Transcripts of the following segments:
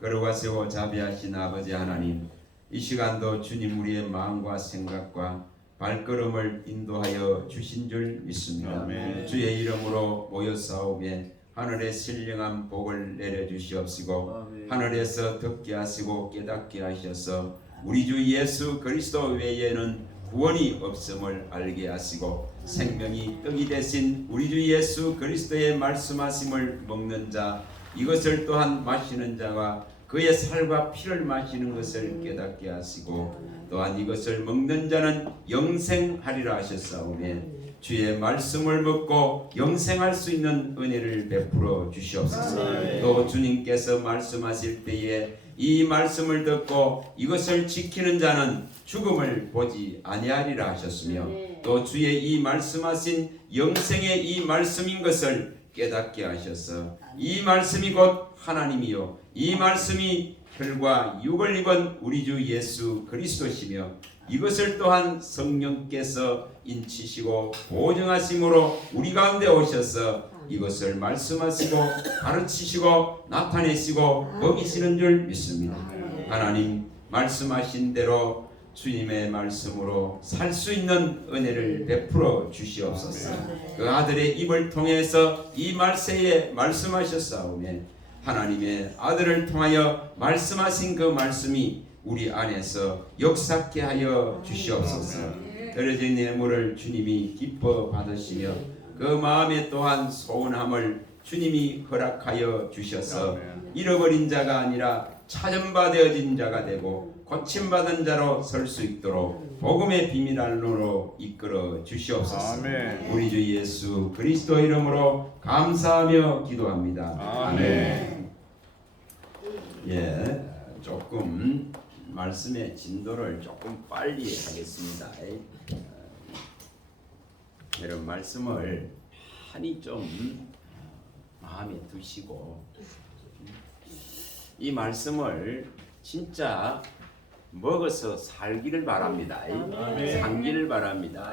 거룩하시고 자비하신 아버지 하나님, 이 시간도 주님 우리의 마음과 생각과 발걸음을 인도하여 주신 줄 믿습니다. 아멘. 주의 이름으로 모여싸우매 하늘의 신령한 복을 내려주시옵시고 하늘에서 듣게 하시고 깨닫게 하셔서 우리 주 예수 그리스도 외에는 구원이 없음을 알게 하시고 생명이 떡이 되신 우리 주 예수 그리스도의 말씀하심을 먹는 자, 이것을 또한 마시는 자가 그의 살과 피를 마시는 것을 깨닫게 하시고 또한 이것을 먹는 자는 영생하리라 하셨사오매 주의 말씀을 먹고 영생할 수 있는 은혜를 베풀어 주시옵소서. 또 주님께서 말씀하실 때에 이 말씀을 듣고 이것을 지키는 자는 죽음을 보지 아니하리라 하셨으며 또 주의 이 말씀하신 영생의 이 말씀인 것을 깨닫게 하셔서 이 말씀이 곧 하나님이요 이 말씀이 혈과 육을 입은 우리 주 예수 그리스도시며 이것을 또한 성령께서 인치시고 보증하심으로 우리 가운데 오셔서 이것을 말씀하시고 가르치시고 나타내시고 먹이시는 줄 믿습니다. 하나님 말씀하신 대로 주님의 말씀으로 살 수 있는 은혜를 베풀어 주시옵소서. 그 아들의 입을 통해서 이 말세에 말씀하셨사오매 하나님의 아들을 통하여 말씀하신 그 말씀이 우리 안에서 역사케 하여 주시옵소서. 떨어진 예물을 주님이 기뻐 받으시며 그 마음에 또한 소원함을 주님이 허락하여 주셔서 잃어버린 자가 아니라 찾음받아진 자가 되고 고침받은 자로 설 수 있도록 복음의 비밀 안으로 이끌어 주시옵소서. 아멘. 우리 주 예수 그리스도 이름으로 감사하며 기도합니다. 아멘. 예, 조금 말씀의 진도를 조금 빨리 하겠습니다. 여러분 말씀을 많이 좀 마음에 두시고 이 말씀을 진짜 먹어서 살기를 바랍니다. 상기를 바랍니다.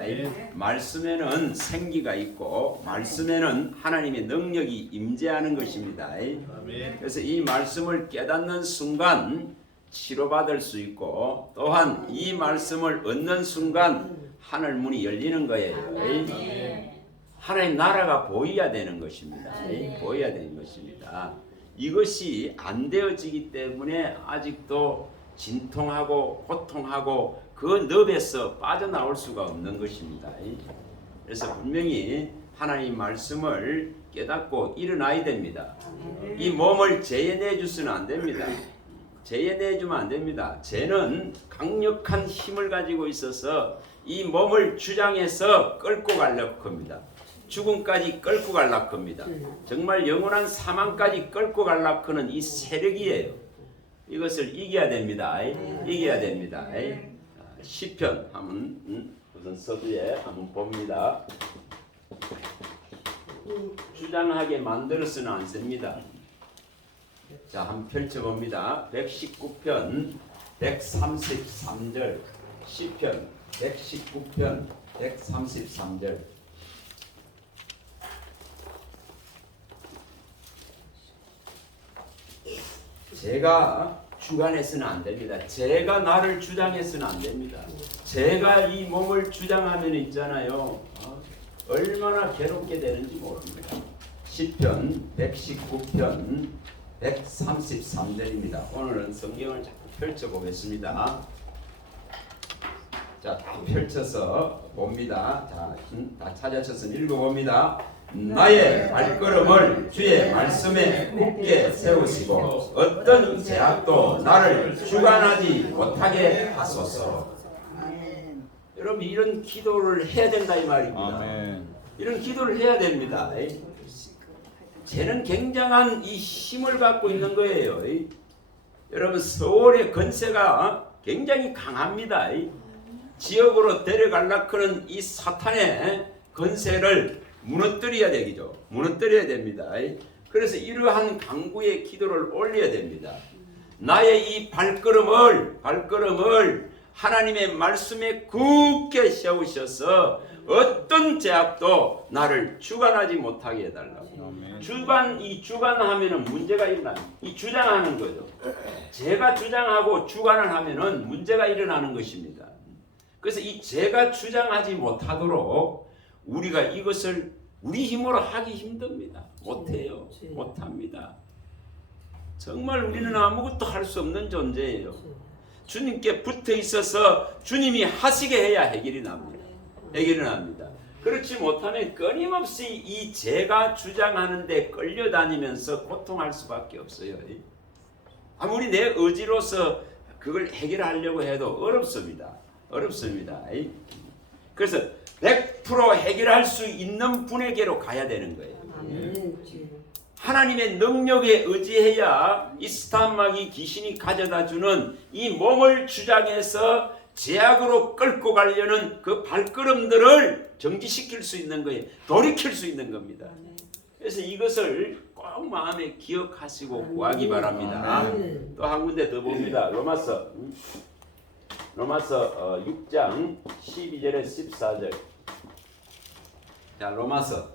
말씀에는 생기가 있고 말씀에는 하나님의 능력이 임재하는 것입니다. 그래서 이 말씀을 깨닫는 순간 치료받을 수 있고 또한 이 말씀을 얻는 순간 하늘 문이 열리는 거예요. 하나님 나라가 보여야 되는 것입니다. 보여야 되는 것입니다. 이것이 안 되어지기 때문에 아직도 진통하고 고통하고 그 늪에서 빠져나올 수가 없는 것입니다. 그래서 분명히 하나님 말씀을 깨닫고 일어나야 됩니다. 이 몸을 재해내 주서는 안 됩니다. 재해내 주면 안 됩니다. 재는 강력한 힘을 가지고 있어서 이 몸을 주장해서 끌고 가려고 합니다. 죽음까지 끌고 가려고 합니다. 정말 영원한 사망까지 끌고 가려고 하는 이 세력이에요. 이것을 이겨야 됩니다. 이겨야 됩니다. 시편 한번 우선 서두에 한번 봅니다. 주장하게 만들어서는 안 됩니다. 자, 한번 펼쳐봅니다. 119편 133절 시편 119편 133절 제가 주관해서는 안 됩니다. 제가 나를 주장해서는 안 됩니다. 제가 이 몸을 주장하면 있잖아요. 얼마나 괴롭게 되는지 모릅니다. 시편 119편 133절입니다. 오늘은 성경을 자꾸 펼쳐보겠습니다. 자, 다 펼쳐서 봅니다. 자, 다 찾아쳐서 읽어봅니다. 나의 발걸음을 주의 말씀에 굳게 세우시고 어떤 제약도 나를 주관하지 못하게 하소서. 여러분 이런 기도를 해야 된다 이 말입니다. 아멘. 이런 기도를 해야 됩니다. 쟤는 굉장한 이 힘을 갖고 있는 거예요. 여러분 서울의 건세가 굉장히 강합니다. 지역으로 데려가려고 하는 이 사탄의 건세를 무너뜨려야 되겠죠. 무너뜨려야 됩니다. 그래서 이러한 강구의 기도를 올려야 됩니다. 나의 이 발걸음을 하나님의 말씀에 굳게 세우셔서 어떤 제약도 나를 주관하지 못하게 해달라고. 이 주관하면은 문제가 일어나. 이 주장하는 거죠. 제가 주장하고 주관을 하면은 문제가 일어나는 것입니다. 그래서 이 제가 주장하지 못하도록 우리가 이것을 우리 힘으로 하기 힘듭니다. 못해요. 못합니다. 정말 우리는 아무것도 할 수 없는 존재예요. 주님께 붙어 있어서 주님이 하시게 해야 해결이 납니다. 해결이 납니다. 그렇지 못하면 끊임없이 이 제가 주장하는데 끌려다니면서 고통할 수밖에 없어요. 아무리 내 의지로서 그걸 해결하려고 해도 어렵습니다. 어렵습니다. 그래서 100% 해결할 수 있는 분에게로 가야 되는 거예요. 하나님의 능력에 의지해야 이 스탄마귀 귀신이 가져다주는 이 몸을 주장해서 제약으로 끌고 가려는 그 발걸음들을 정지시킬 수 있는 거예요. 돌이킬 수 있는 겁니다. 그래서 이것을 꼭 마음에 기억하시고 구하기 바랍니다. 또 한 군데 더 봅니다. 로마서 6장 12절에 14절. 자, 로마서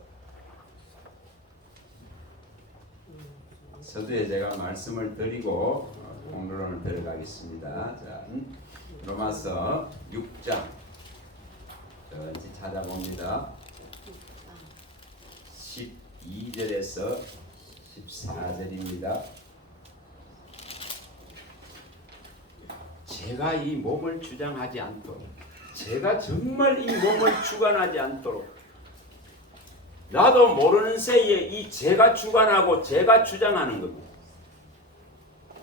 서두에 제가 말씀을 드리고 공론을 들어가겠습니다. 자, 로마서 6장 전체 찾아봅니다. 12절에서 14절입니다. 제가 이 몸을 주장하지 않도록, 제가 정말 이 몸을 주관하지 않도록, 나도 모르는 새에 이 제가 주관하고 제가 주장하는 겁니다.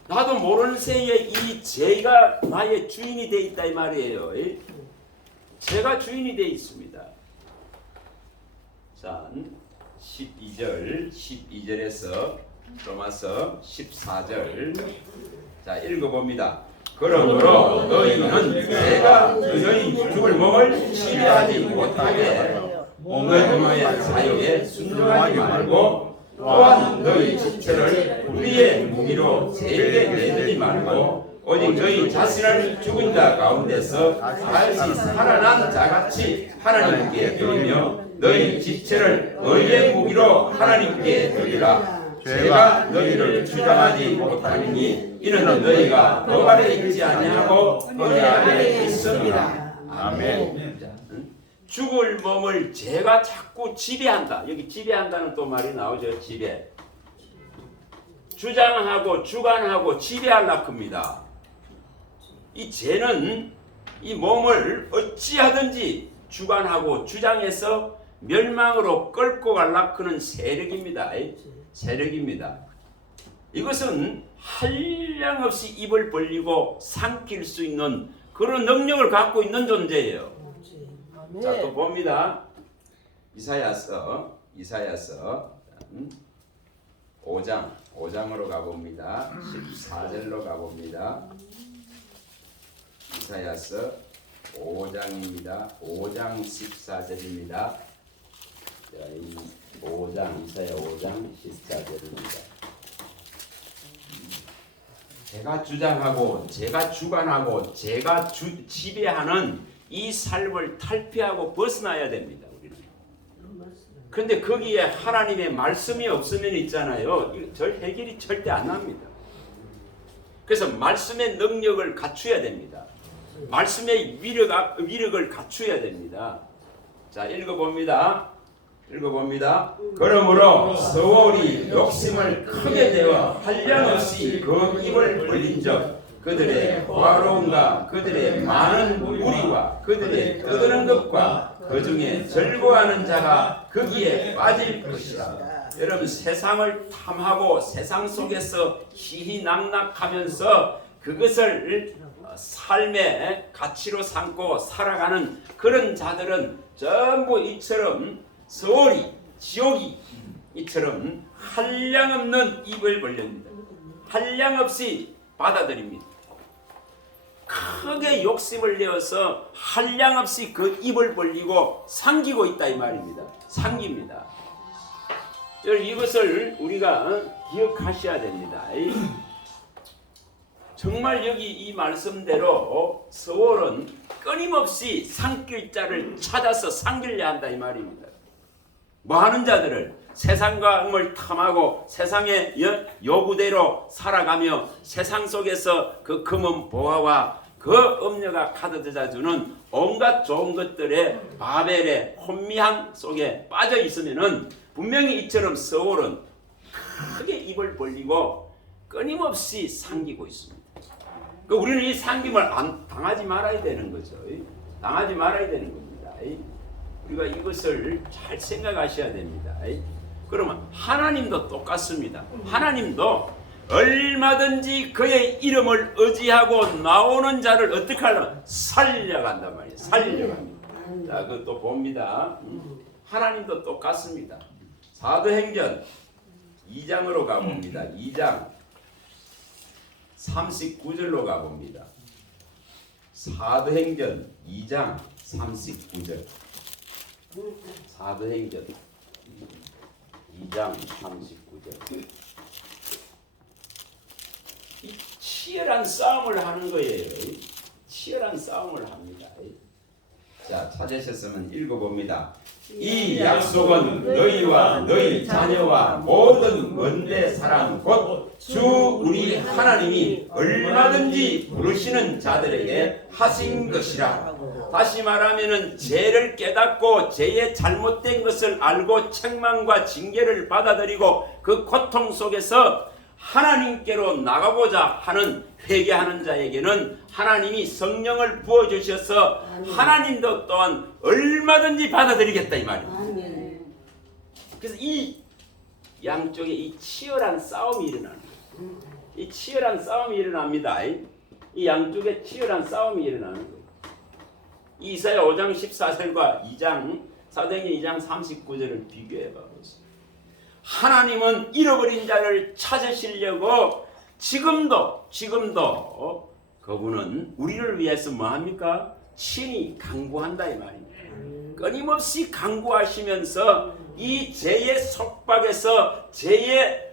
나도 모르는 새에 이 제가 나의 주인이 돼 있다 이 말이에요. 제가 주인이 돼 있습니다. 자, 12절에서 로마서 14절. 자, 읽어봅니다. 그러므로 너희는 내가 너희 죽을 몸을 지배하지 못하게 몸의 사욕에 순종하지 말고, 또한 너희 지체를 우리의 무기로 세일게 내지 말고, 오직 너희 자신을 죽은 자 가운데서 다시 살아난 자같이 하나님께 드리며 너희 지체를 의의 무기로 하나님께 드리라. 죄가 너희를 주장하지 못하니 이는 너희가 법 아래 있지 아니하고 은혜 아래 있습니다. 아멘. 죽을 몸을 죄가 자꾸 지배한다. 여기 지배한다는 또 말이 나오죠. 지배. 주장하고 주관하고 지배하려고 합니다. 이 죄는 이 몸을 어찌하든지 주관하고 주장해서 멸망으로 끌고 가려고 하는 세력입니다. 세력입니다. 이것은 한량없이 입을 벌리고 삼킬 수 있는 그런 능력을 갖고 있는 존재예요. 자, 또 봅니다. 이사야서 5장으로 가봅니다. 14절로 가봅니다. 이사야서 5장입니다. 5장 14절입니다. 자, 이 5장, 이사야 5장 14절입니다. 제가 주장하고 제가 주관하고 제가 지배하는 이 삶을 탈피하고 벗어나야 됩니다. 우리는. 그런데 거기에 하나님의 말씀이 없으면 있잖아요. 해결이 절대 안 납니다. 그래서 말씀의 능력을 갖춰야 됩니다. 말씀의 위력을 갖춰야 됩니다. 자, 읽어봅니다. 그러므로 서울이 욕심을 크게 내어 한량없이 그 입을 벌린적 그들의 화로움과 그들의 많은 무리와 그들의 떠드는 것과 그 중에 즐거워하는 자가 거기에 빠질 것이라. 여러분, 세상을 탐하고 세상 속에서 희희낙낙하면서 그것을 삶의 가치로 삼고 살아가는 그런 자들은 전부 이처럼 서울이 지옥이 이처럼 한량없는 입을 벌립니다. 한량없이 받아들입니다. 크게 욕심을 내어서 한량없이 그 입을 벌리고 삼기고 있다 이 말입니다. 삼깁니다. 이것을 우리가 기억하셔야 됩니다. 정말 여기 이 말씀대로 서울은 끊임없이 상길 자를 찾아서 상길해야 한다 이 말입니다. 뭐 하는 자들을 세상감을 탐하고 세상의 요구대로 살아가며 세상 속에서 그 금은 보화와 그 음료가 가득 젖어주는 온갖 좋은 것들의 바벨의 혼미함 속에 빠져 있으면은 분명히 이처럼 서울은 크게 입을 벌리고 끊임없이 상기고 있습니다. 우리는 이 상김을 당하지 말아야 되는 거죠. 당하지 말아야 되는 겁니다. 우리가 이것을 잘 생각하셔야 됩니다. 그러면 하나님도 똑같습니다. 하나님도 얼마든지 그의 이름을 의지하고 나오는 자를 어떻게 하려면 살려간단 말이에요. 살려갑니다. 자, 그것도 봅니다. 하나님도 똑같습니다. 사도행전 2장으로 가봅니다. 2장 39절로 가봅니다. 사도행전 2장 39절. 사도행전 2장 39절. 이 치열한 싸움을 하는 거예요. 치열한 싸움을 합니다. 자, 찾으셨으면 읽어봅니다. 이 약속은 너희와 너희 자녀와 모든 먼데 사람 곧 주 우리 하나님이 얼마든지 부르시는 자들에게 하신 것이라. 다시 말하면은 죄를 깨닫고 죄의 잘못된 것을 알고 책망과 징계를 받아들이고 그 고통 속에서 하나님께로 나가고자 하는 회개하는 자에게는 하나님이 성령을 부어주셔서 하나님도 또한 얼마든지 받아들이겠다 이 말입니다. 그래서 이 양쪽에 이 치열한 싸움이 일어나는 거예요. 이 치열한 싸움이 일어납니다. 이 양쪽에 치열한 싸움이 일어나는 거예요. 이사야 5장 14절과 2장 사도행전 2장 39절을 비교해 봐보세요. 하나님은 잃어버린 자를 찾으시려고 지금도 그분은 우리를 위해서 뭐합니까? 친히 간구한다 이 말입니다. 끊임없이 간구하시면서 이 죄의 속박에서 죄에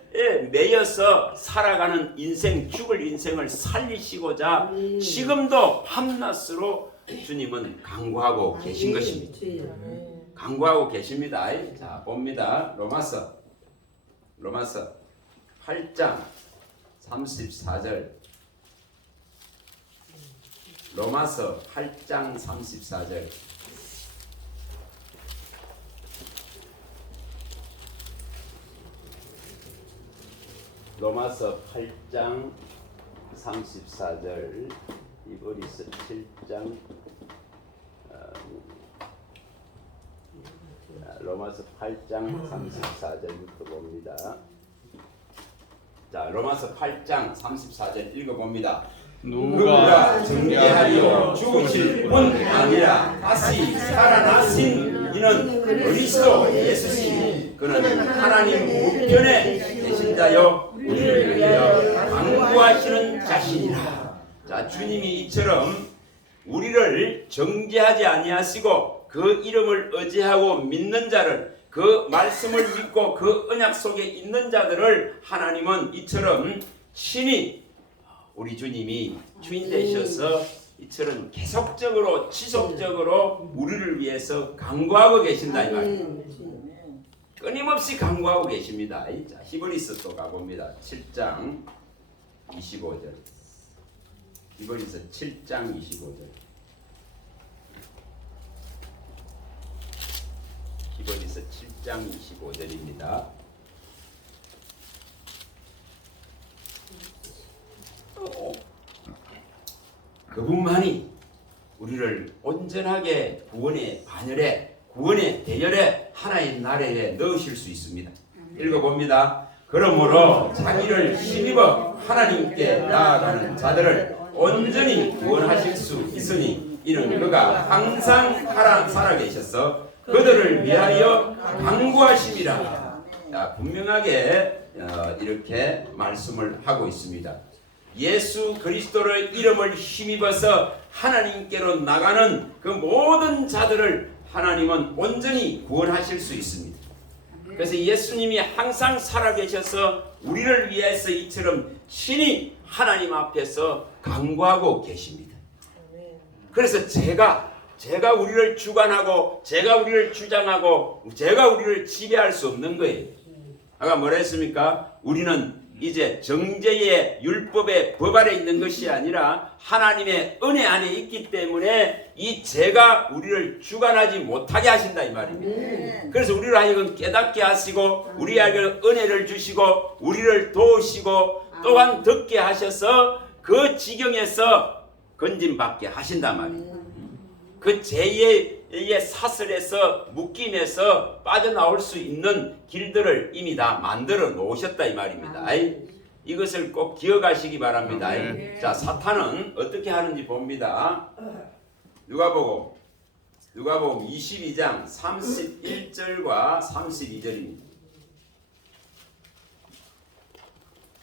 매여서 살아가는 인생, 죽을 인생을 살리시고자 지금도 밤낮으로 주님은 간구하고 계신 것입니다. 간구하고 계십니다. 자, 봅니다. 로마서 8장 34절. 로마서 8장 34절. 로마서 8장 34절. 이보리서 7장 로마서 8장 34절부터 봅니다. 자, 로마서 8장 34절 읽어봅니다. 누가 정죄하여 죽으실 뿐 아니라 다시 살아나신 이는 그리스도 예수시니 그는 하나님 우편에 계신 자요 우리를 위하여 간구하시는 자신이라. 자, 주님이 이처럼 우리를 정죄하지 아니하시고 그 이름을 의지하고 믿는 자를, 그 말씀을 믿고 그 언약 속에 있는 자들을 하나님은 이처럼 친히 우리 주님이 주인 되셔서 이처럼 계속적으로 지속적으로 우리를 위해서 간구하고 계신다 이 말입니다. 끊임없이 간구하고 계십니다. 자, 히브리서 또 가봅니다. 7장 25절. 히브리서 7장 25절. 히브리서 7장 25절입니다. 그분만이 우리를 온전하게 구원의 반열에, 구원의 대열에, 하나의 나라에 넣으실 수 있습니다. 읽어봅니다. 그러므로 자기를 힘입어 하나님께 나아가는 자들을 온전히 구원하실 수 있으니 이는 그가 항상 살아계셔서 그들을 위하여 간구하심이라. 분명하게 이렇게 말씀을 하고 있습니다. 예수 그리스도의 이름을 힘입어서 하나님께로 나가는 그 모든 자들을 하나님은 온전히 구원하실 수 있습니다. 그래서 예수님이 항상 살아계셔서 우리를 위해서 이처럼 친히 하나님 앞에서 간구하고 계십니다. 그래서 제가 우리를 주관하고 제가 우리를 주장하고 제가 우리를 지배할 수 없는 거예요. 아까 뭐라 했습니까? 우리는 이제 정죄의 율법의 법 아래 있는 것이 아니라 하나님의 은혜 안에 있기 때문에 이 죄가 우리를 주관하지 못하게 하신다 이 말입니다. 그래서 우리를 하여금 깨닫게 하시고 우리에게 은혜를 주시고 우리를 도우시고 또한 듣게 하셔서 그 지경에서 건짐받게 하신단 말이에요. 그 죄의 사슬에서 묶임에서 빠져나올 수 있는 길들을 이미 다 만들어 놓으셨다 이 말입니다. 이것을 꼭 기억하시기 바랍니다. 자, 사탄은 어떻게 하는지 봅니다. 누가복음 22장 31절과 32절입니다.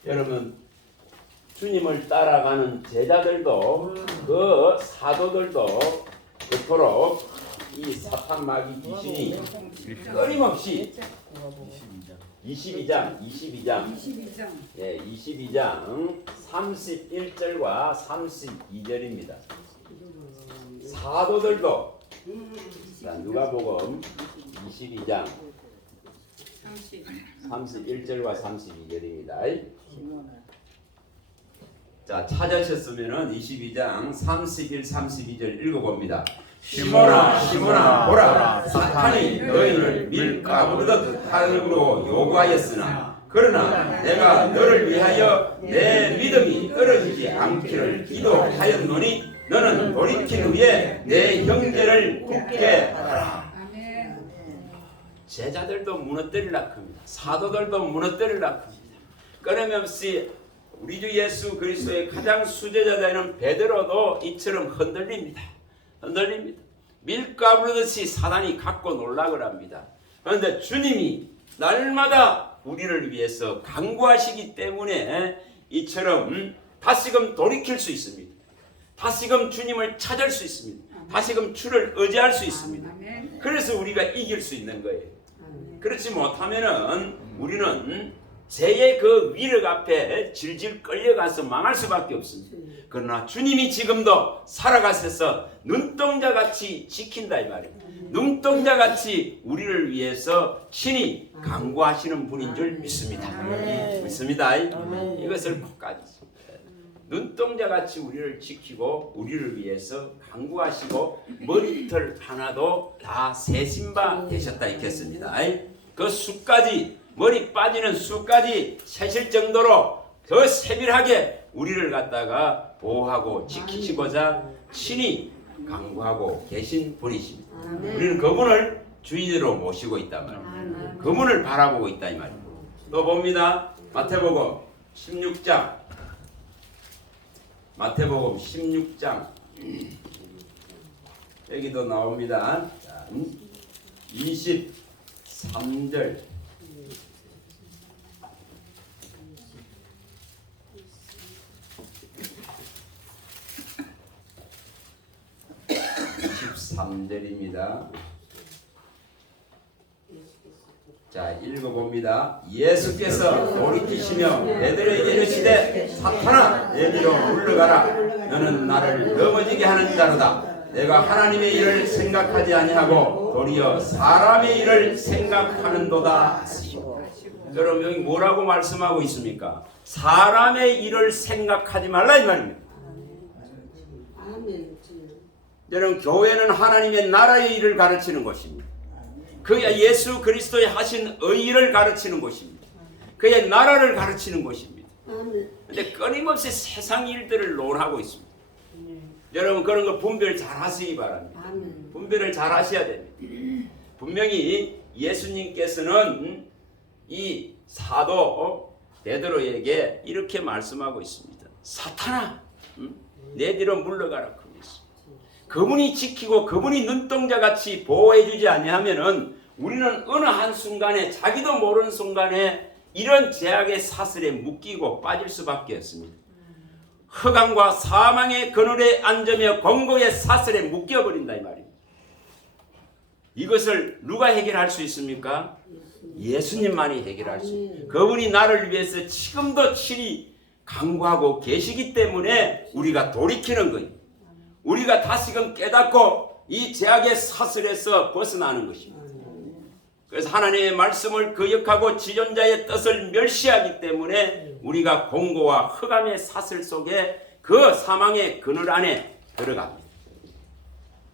여러분, 주님을 따라가는 제자들도 그 사도들도 그토록 이 사탄 마귀 귀신이 끊임없이 22장 31절과 32절입니다. 사도들도 자, 누가복음 22장 31절과 32절입니다. 자, 찾으셨으면은 22장 31, 32절 읽어봅니다. 시몬아 보라, 사탄이 너희를 밀가부르듯 하려고 요구하였으나 그러나 내가 너를 위하여 내 믿음이 떨어지지 않기를 기도하였노니 너는 돌이킨 후에 내 형제를 굳게 하라. 제자들도 무너뜨리려고 합니다. 사도들도 무너뜨리려고 합니다. 끊임없이 우리 주 예수 그리스도의 가장 수제자 되는 베드로도 이처럼 흔들립니다. 밀가부르듯이 사단이 갖고 놀라고 합니다. 그런데 주님이 날마다 우리를 위해서 간구하시기 때문에 이처럼 다시금 돌이킬 수 있습니다. 다시금 주님을 찾을 수 있습니다. 다시금 주를 의지할 수 있습니다. 그래서 우리가 이길 수 있는 거예요. 그렇지 못하면은 우리는 죄의 그 위력 앞에 질질 끌려가서 망할 수밖에 없습니다. 그러나 주님이 지금도 살아가셔서 눈동자같이 지킨다 이 말입니다. 눈동자같이 우리를 위해서 친히 간구하시는 분인 줄 믿습니다. 믿습니다. 이것을 꼭 가지십시오. 눈동자같이 우리를 지키고 우리를 위해서 간구하시고 머리털 하나도 다 세신 바 되셨다 있겠습니다. 그 수까지 머리 빠지는 수까지 세실 정도로 더 세밀하게 우리를 갖다가 보호하고 지키시고자 친히 간구하고 계신 분이십니다. 우리는 그분을 주인으로 모시고 있단 말입니다. 그분을 바라보고 있다 이 말입니다. 또 봅니다. 마태복음 16장 여기도 나옵니다. 23절 23절입니다. 자, 읽어봅니다. 예수께서 돌이키시며 베드로에게 이르시되 사탄아 내 뒤로 물러가라. 너는 나를 넘어지게 하는 자로다. 내가 하나님의 일을 생각하지 아니하고 도리어 사람의 일을 생각하는도다. 여러분 여기 뭐라고 말씀하고 있습니까? 사람의 일을 생각하지 말라 이 말입니다. 여러분 교회는 하나님의 나라의 일을 가르치는 것입니다. 그야 예수 그리스도의 하신 의를 가르치는 것입니다. 그의 나라를 가르치는 것입니다. 그런데 끊임없이 세상 일들을 논하고 있습니다. 여러분 그런 거 분별 잘 하시기 바랍니다. 분별을 잘 하셔야 됩니다. 분명히 예수님께서는 이 사도 베드로에게 이렇게 말씀하고 있습니다. 사탄아 내 뒤로 물러가라. 그분이 지키고 그분이 눈동자같이 보호해주지 아니하면은 우리는 어느 한순간에 자기도 모르는 순간에 이런 죄악의 사슬에 묶이고 빠질 수밖에 없습니다. 흑암과 사망의 그늘에 앉으며 공고의 사슬에 묶여버린다 이 말입니다. 이것을 누가 해결할 수 있습니까? 예수님만이 해결할 수 있습니다. 그분이 나를 위해서 지금도 친히 간구하고 계시기 때문에 우리가 돌이키는 거예요. 우리가 다시금 깨닫고 이 죄악의 사슬에서 벗어나는 것입니다. 그래서 하나님의 말씀을 거역하고 지존자의 뜻을 멸시하기 때문에 우리가 공고와 흑암의 사슬 속에 그 사망의 그늘 안에 들어갑니다.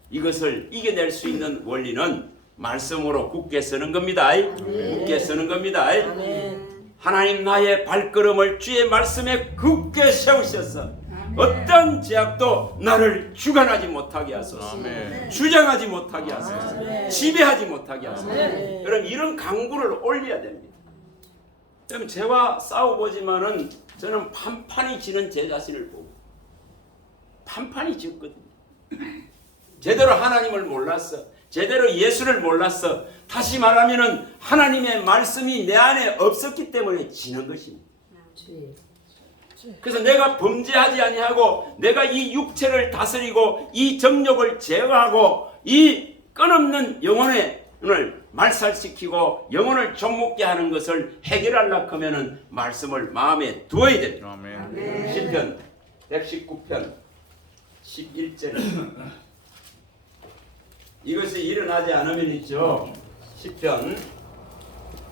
이것을 이겨낼 수 있는 원리는 말씀으로 굳게 서는 겁니다. 굳게 서는 겁니다. 하나님 나의 발걸음을 주의 말씀에 굳게 세우셔서 어떤 죄악도 나를 주관하지 못하게 하소서. 주장하지 못하게 하소서. 지배하지 못하게 하소서. 여러분 이런 강구를 올려야 됩니다. 여러분 죄와 싸워보지만은 저는 판판이 지는 제 자신을 보고 판판이 졌거든요. 제대로 하나님을 몰랐어. 제대로 예수를 몰랐어. 다시 말하면은 하나님의 말씀이 내 안에 없었기 때문에 지는 것입니다. 그래서 내가 범죄하지 아니하고 내가 이 육체를 다스리고 이 정욕을 제어하고 이 끊없는 영혼을 말살시키고 영혼을 좀먹게 하는 것을 해결하려고 하면은 말씀을 마음에 두어야 됩니다. 시편 119편 11절 이것이 일어나지 않으면 있죠. 시편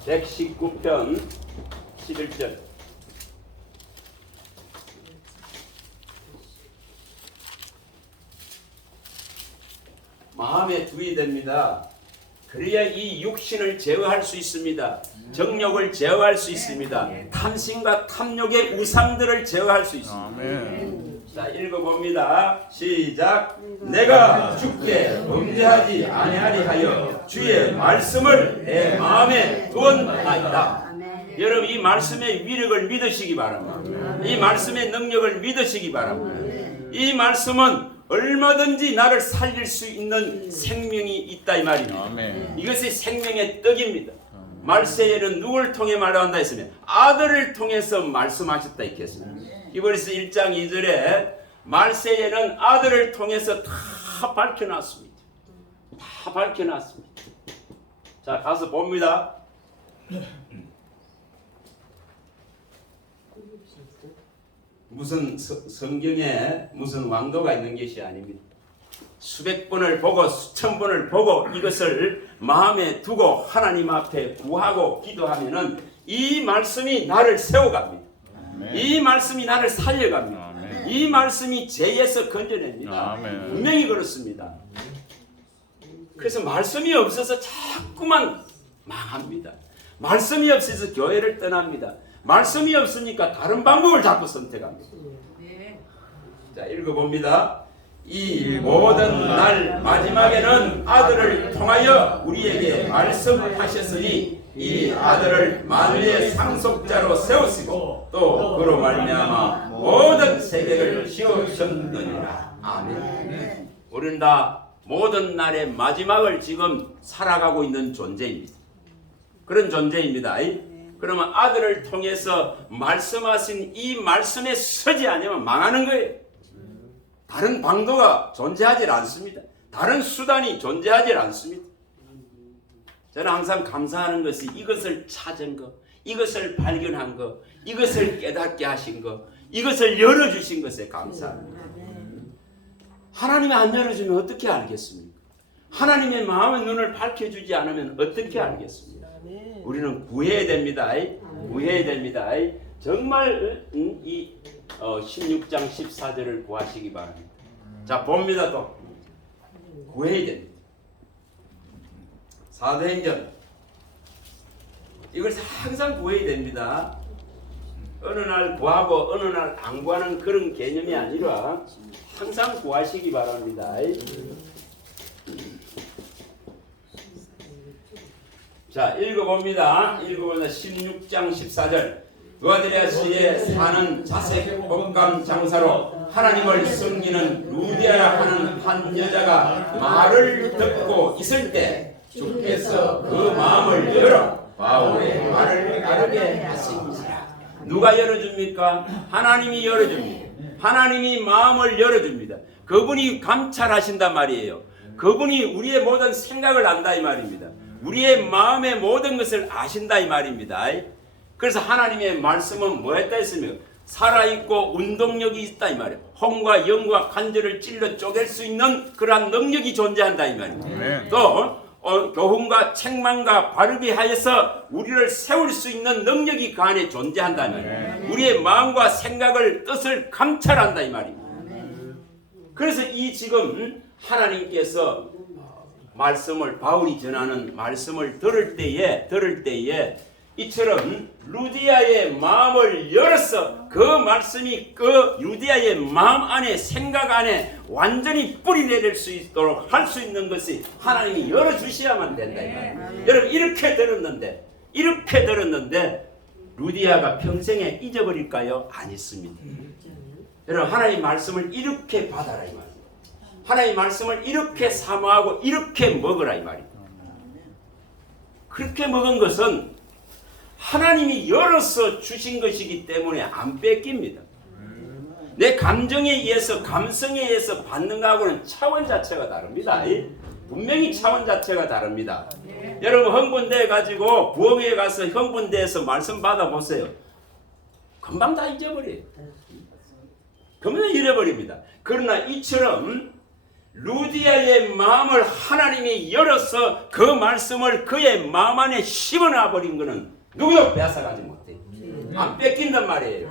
119편 11절 마음에 두어야 됩니다. 그래야 이 육신을 제어할 수 있습니다. 정욕을 제어할 수 있습니다. 탐심과 탐욕의 우상들을 제어할 수 있습니다. 자, 읽어봅니다. 시작. 내가 주께 범죄하지 아니하리 하여 주의 말씀을 내 마음에 두었나이다. 여러분 이 말씀의 위력을 믿으시기 바랍니다. 이 말씀의 능력을 믿으시기 바랍니다. 이 말씀은 얼마든지 나를 살릴 수 있는 생명이 있다 이 말입니다. 이것이 생명의 떡입니다. 말세에는 누구를 통해 말한다 했으면 아들을 통해서 말씀하셨다 이렇게 했습니다. 히브리서 1장 2절에 말세에는 아들을 통해서 다 밝혀놨습니다. 다 밝혀놨습니다. 자 가서 봅니다. 무슨 성경에 무슨 왕도가 있는 것이 아닙니다. 수백 번을 보고 수천 번을 보고 이것을 마음에 두고 하나님 앞에 구하고 기도하면은 이 말씀이 나를 세워갑니다. 이 말씀이 나를 살려갑니다. 이 말씀이 죄에서 건져냅니다. 분명히 그렇습니다. 그래서 말씀이 없어서 자꾸만 망합니다. 말씀이 없어서 교회를 떠납니다. 말씀이 없으니까 다른 방법을 자꾸 선택합니다. 자 읽어봅니다. 이 모든 날 마지막에는 아들을 통하여 우리에게 말씀하셨으니 이 아들을 만유의 상속자로 세우시고 또 그로 말미암아 모든 세계를 지으셨느니라. 아멘. 우리는 다 모든 날의 마지막을 지금 살아가고 있는 존재입니다. 그런 존재입니다. 그러면 아들을 통해서 말씀하신 이 말씀에 서지 않으면 망하는 거예요. 다른 방도가 존재하지 않습니다. 다른 수단이 존재하지 않습니다. 저는 항상 감사하는 것이 이것을 찾은 것, 이것을 발견한 것, 이것을 깨닫게 하신 것, 이것을 열어주신 것에 감사합니다. 하나님이 안 열어주면 어떻게 알겠습니까? 하나님의 마음의 눈을 밝혀주지 않으면 어떻게 알겠습니까? 우리는 구해야 됩니다. 구해야 됩니다. 정말 이 16장 14절을 구하시기 바랍니다. 자 봅니다. 또 구해야 됩니다. 사도행전 이걸 항상 구해야 됩니다. 어느 날 구하고 어느 날 안 구하는 그런 개념이 아니라 항상 구하시기 바랍니다. 자 읽어봅니다. 16장 14절 두아드리아시에 사는 자색 법감 장사로 하나님을 섬기는 루디아라 하는 한 여자가 말을 듣고 있을 때 주께서 그 마음을 열어 바울의 말을 따르게 하십니다. 누가 열어줍니까? 하나님이 열어줍니다. 하나님이 마음을 열어줍니다. 그분이 감찰하신단 말이에요. 그분이 우리의 모든 생각을 안다 이 말입니다. 우리의 마음의 모든 것을 아신다 이 말입니다. 그래서 하나님의 말씀은 뭐했다 했으면 살아있고 운동력이 있다 이 말이에요. 혼과 영과 관절을 찔러 쪼갤 수 있는 그러한 능력이 존재한다 이 말이에요. 또 교훈과 책망과 바르게 하여서 우리를 세울 수 있는 능력이 그 안에 존재한다 이 말이에요. 우리의 마음과 생각을 뜻을 감찰한다 이 말입니다. 그래서 이 지금 하나님께서 말씀을 바울이 전하는 말씀을 들을 때에 이처럼 루디아의 마음을 열어서 그 말씀이 그 루디아의 마음 안에 생각 안에 완전히 뿌리 내릴 수 있도록 할 수 있는 것이 하나님이 열어주셔야만 된다 이 말이에요. 여러분 이렇게 들었는데 루디아가 평생에 잊어버릴까요? 아니습니다. 여러분 하나님의 말씀을 이렇게 받아라 이 말이에요. 하나님의 말씀을 이렇게 사모하고 이렇게 먹으라 이 말이에요. 그렇게 먹은 것은 하나님이 열어서 주신 것이기 때문에 안 뺏깁니다. 내 감정에 의해서 감성에 의해서 받는 것하고는 차원 자체가 다릅니다. 분명히 차원 자체가 다릅니다. 여러분 흥분돼 가지고 부엌에 가서 흥분돼서 말씀 받아보세요. 금방 다 잊어버려요. 금방 잃어버립니다. 그러나 이처럼 루디아의 마음을 하나님이 열어서 그 말씀을 그의 마음 안에 심어놔 버린 것은 누구도 뺏어가지 못해요. 안 뺏긴단 말이에요.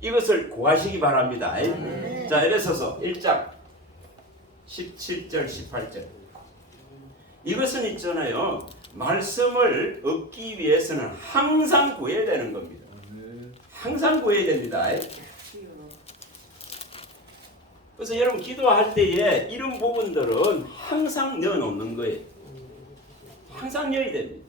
이것을 구하시기 바랍니다. 자, 에베소서 1장 17절 18절 이것은 있잖아요. 말씀을 얻기 위해서는 항상 구해야 되는 겁니다. 항상 구해야 됩니다. 그래서 여러분 기도할 때에 이런 부분들은 항상 넣어놓는 거예요. 항상 넣어야 됩니다.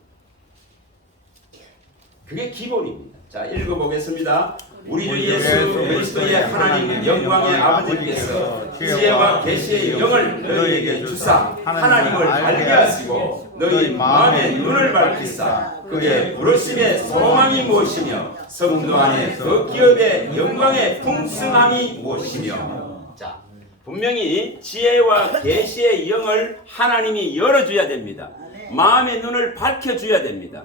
그게 기본입니다. 자, 읽어보겠습니다. 우리 주 예수 그리스도의 하나님 영광의 아버지께서 지혜와 계시의 영을 너희에게 주사 하나님을 알게 하시고 너희 마음의 눈을 밝히사 그의 부르심의 소망이 무엇이며 성도 안에 그 기업의 영광의 풍성함이 무엇이며. 자, 분명히 지혜와 계시의 영을 하나님이 열어줘야 됩니다. 마음의 눈을 밝혀줘야 됩니다.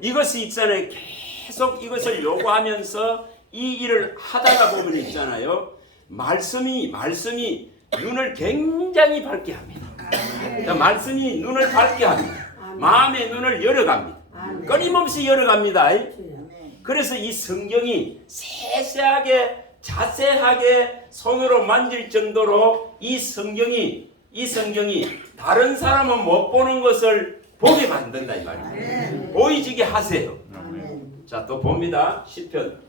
이것이 있잖아요. 계속 이것을 요구하면서 이 일을 하다가 보면 있잖아요. 말씀이 눈을 굉장히 밝게 합니다. 말씀이 눈을 밝게 합니다. 마음의 눈을 열어갑니다. 끊임없이 열어갑니다. 그래서 이 성경이 세세하게 자세하게 손으로 만질 정도로 이 성경이 다른 사람은 못 보는 것을 보게 만든다 이 말이에요. 보이지게 하세요. 자, 또 봅니다. 시편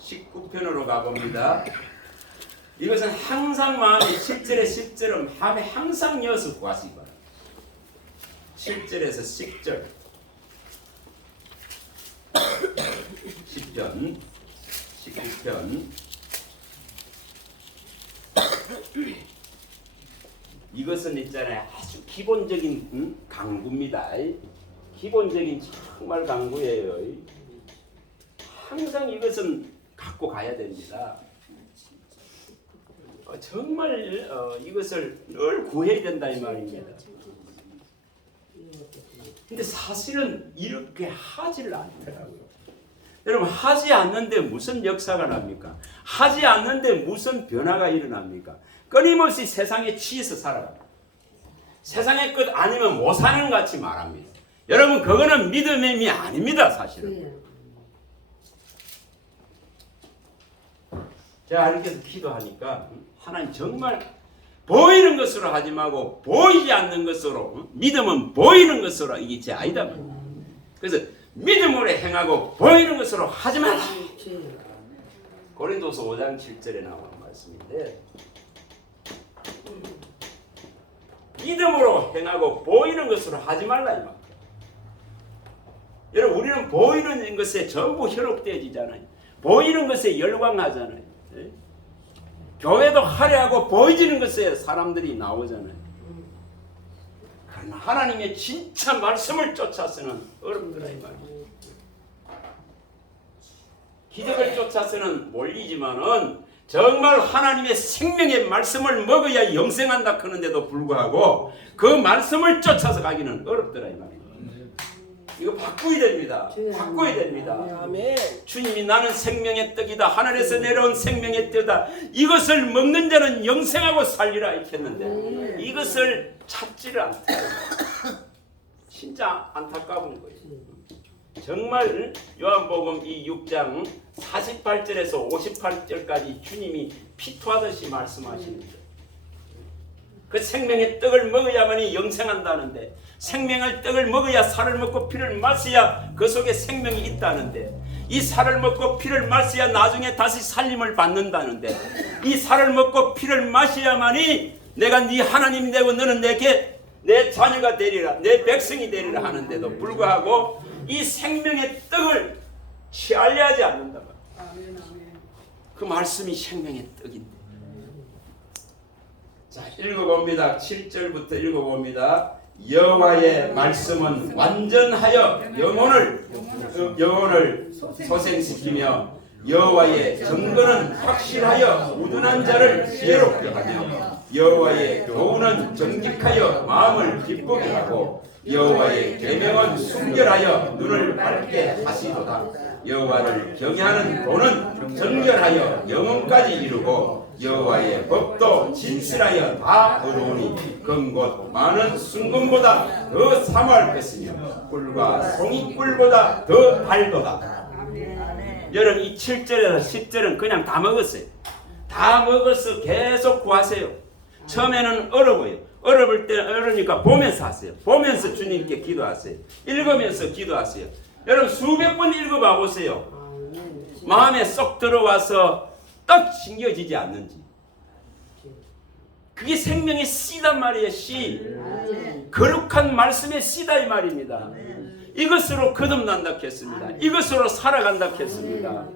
19편으로 가봅니다. 이것은 항상 마음에 7절에 10절은 마음에 항상 이어서 구하시기 바랍니다. 7절에서 10절 시편 19편 이것은 있잖아요. 아주 기본적인 강구입니다. 기본적인 정말 강구예요. 항상 이것은 갖고 가야 됩니다. 정말 이것을 늘 구해야 된다 이 말입니다. 근데 사실은 이렇게 하지를 않더라고요. 여러분 하지 않는데 무슨 역사가 납니까? 하지 않는데 무슨 변화가 일어납니까? 끊임없이 세상에 취해서 살아갑니다. 세상의 것 아니면 못 사는 것 같이 말합니다. 여러분 그거는 믿음의 힘이 아닙니다. 사실은. 제가 이렇게 기도하니까 하나님 정말 보이는 것으로 하지 말고 보이지 않는 것으로 믿음은 보이는 것으로 이게 제 아이다. 그래서 믿음으로 행하고 보이는 것으로 하지 마라. 고린도서 5장 7절에 나오는 말씀인데 믿음으로 행하고 보이는 것으로 하지 말라 이 말. 여러분 우리는 보이는 것에 전부 현혹되어지잖아요. 보이는 것에 열광하잖아요. 네? 교회도 하려고 보이지는 것에 사람들이 나오잖아요. 그러나 하나님의 진짜 말씀을 쫓아서는 어렵더라 이 말이에요. 기적을 쫓아서는 몰리지만은 정말 하나님의 생명의 말씀을 먹어야 영생한다 하는데도 불구하고 그 말씀을 쫓아서 가기는 어렵더라 이 말이에요. 이거 바꾸어야 됩니다. 바꿔야 됩니다. 아멘. 주님이 나는 생명의 떡이다. 하늘에서 내려온 생명의 떡이다. 이것을 먹는 자는 영생하고 살리라 했는데 이것을 찾지를 않다. 진짜 안타까운 거예요. 정말 요한복음 이 6장 48절에서 58절까지 주님이 피토하듯이 말씀하십니다. 그 생명의 떡을 먹어야만이 영생한다는데, 생명의 떡을 먹어야 살을 먹고 피를 마셔야 그 속에 생명이 있다는데, 이 살을 먹고 피를 마셔야 나중에 다시 살림을 받는다는데, 이 살을 먹고 피를 마셔야만이 내가 네 하나님이 되고 너는 내게 내 자녀가 되리라, 내 백성이 되리라 하는데도 불구하고 이 생명의 떡을 취하려 하지 않는다. 그 말씀이 생명의 떡인데. 자, 읽어봅니다. 7절부터 읽어봅니다. 여호와의 말씀은 완전하여 영혼을 소생시키며 여호와의 증거는 확실하여 우둔한 자를 지혜롭게 하며 여호와의 교훈은 정직하여 마음을 기쁘게 하고 여호와의 계명은 순결하여 눈을 밝게 하시도다. 여호와를 경외하는 도는 정결하여 영혼까지 이루고 여호와의 법도 진실하여 다 의로우니 금곧 많은 순금보다 더 사모할 것이며 꿀과 송이꿀보다 더 달도다. 여러분 이 7절에서 10절은 그냥 다 먹었어요. 다 먹어서 계속 구하세요. 처음에는 어려워요. 어려울 때 어려우니까 보면서 하세요. 보면서 주님께 기도하세요. 읽으면서 기도하세요. 여러분 수백 번 읽어봐 보세요. 마음에 쏙 들어와서 딱 신겨지지 않는지. 그게 생명의 씨단 말이에요. 씨. 거룩한 말씀의 씨다 이 말입니다. 이것으로 거듭난다 했습니다. 이것으로 살아간다 했습니다.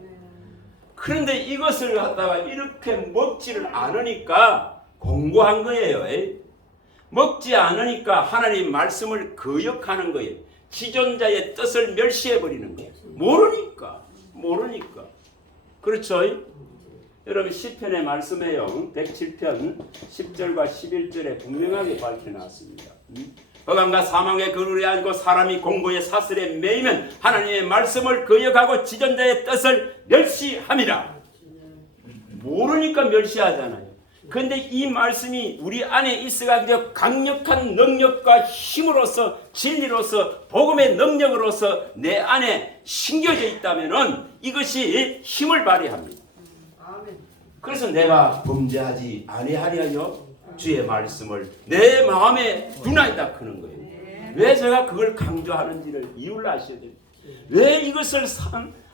그런데 이것을 갖다가 이렇게 먹지를 않으니까 공고한 거예요. 먹지 않으니까 하나님 말씀을 거역하는 거예요. 지존자의 뜻을 멸시해버리는 거예요. 모르니까. 그렇죠? 여러분 시편의 말씀에요. 107편 10절과 11절에 분명하게 밝혀놨습니다. 허감과 사망의 그늘에 앉고 사람이 공고의 사슬에 매이면 하나님의 말씀을 거역하고 지존자의 뜻을 멸시함이라. 모르니까 멸시하잖아요. 그런데 이 말씀이 우리 안에 있어가지고 강력한 능력과 힘으로서 진리로서 복음의 능력으로서 내 안에 심겨져 있다면은 이것이 힘을 발휘합니다. 그래서 내가 범죄하지 아니하리하여 주의 말씀을 내 마음에 두나이다 크는 거예요. 왜 제가 그걸 강조하는지를 이유를 아셔야 됩니다. 왜 이것을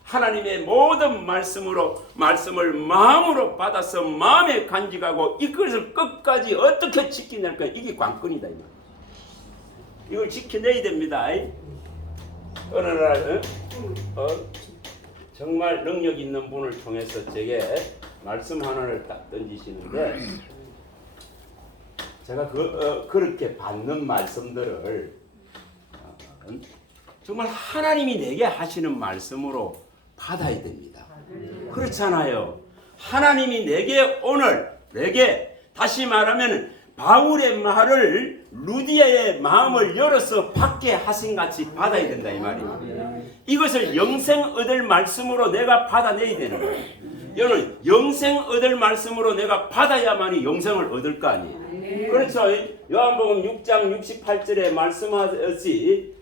하나님의 모든 말씀을 마음으로 받아서 마음에 간직하고 이것을 끝까지 어떻게 지키냐니까 이게 관건이다 이 말. 이걸 지켜내야 됩니다. 어느 날 정말 능력 있는 분을 통해서 제게 말씀 하나를 딱 던지시는데 제가 그렇게 받는 말씀들을 정말 하나님이 내게 하시는 말씀으로 받아야 됩니다. 그렇잖아요. 하나님이 내게 다시 말하면 바울의 말을 루디아의 마음을 열어서 받게 하신 같이 받아야 된다 이 말입니다. 이것을 영생 얻을 말씀으로 내가 받아내야 되는 거예요. 여러분 영생 얻을 말씀으로 내가 받아야만이 영생을 얻을 거 아니에요. 그렇죠. 요한복음 6장 68절에 말씀하듯이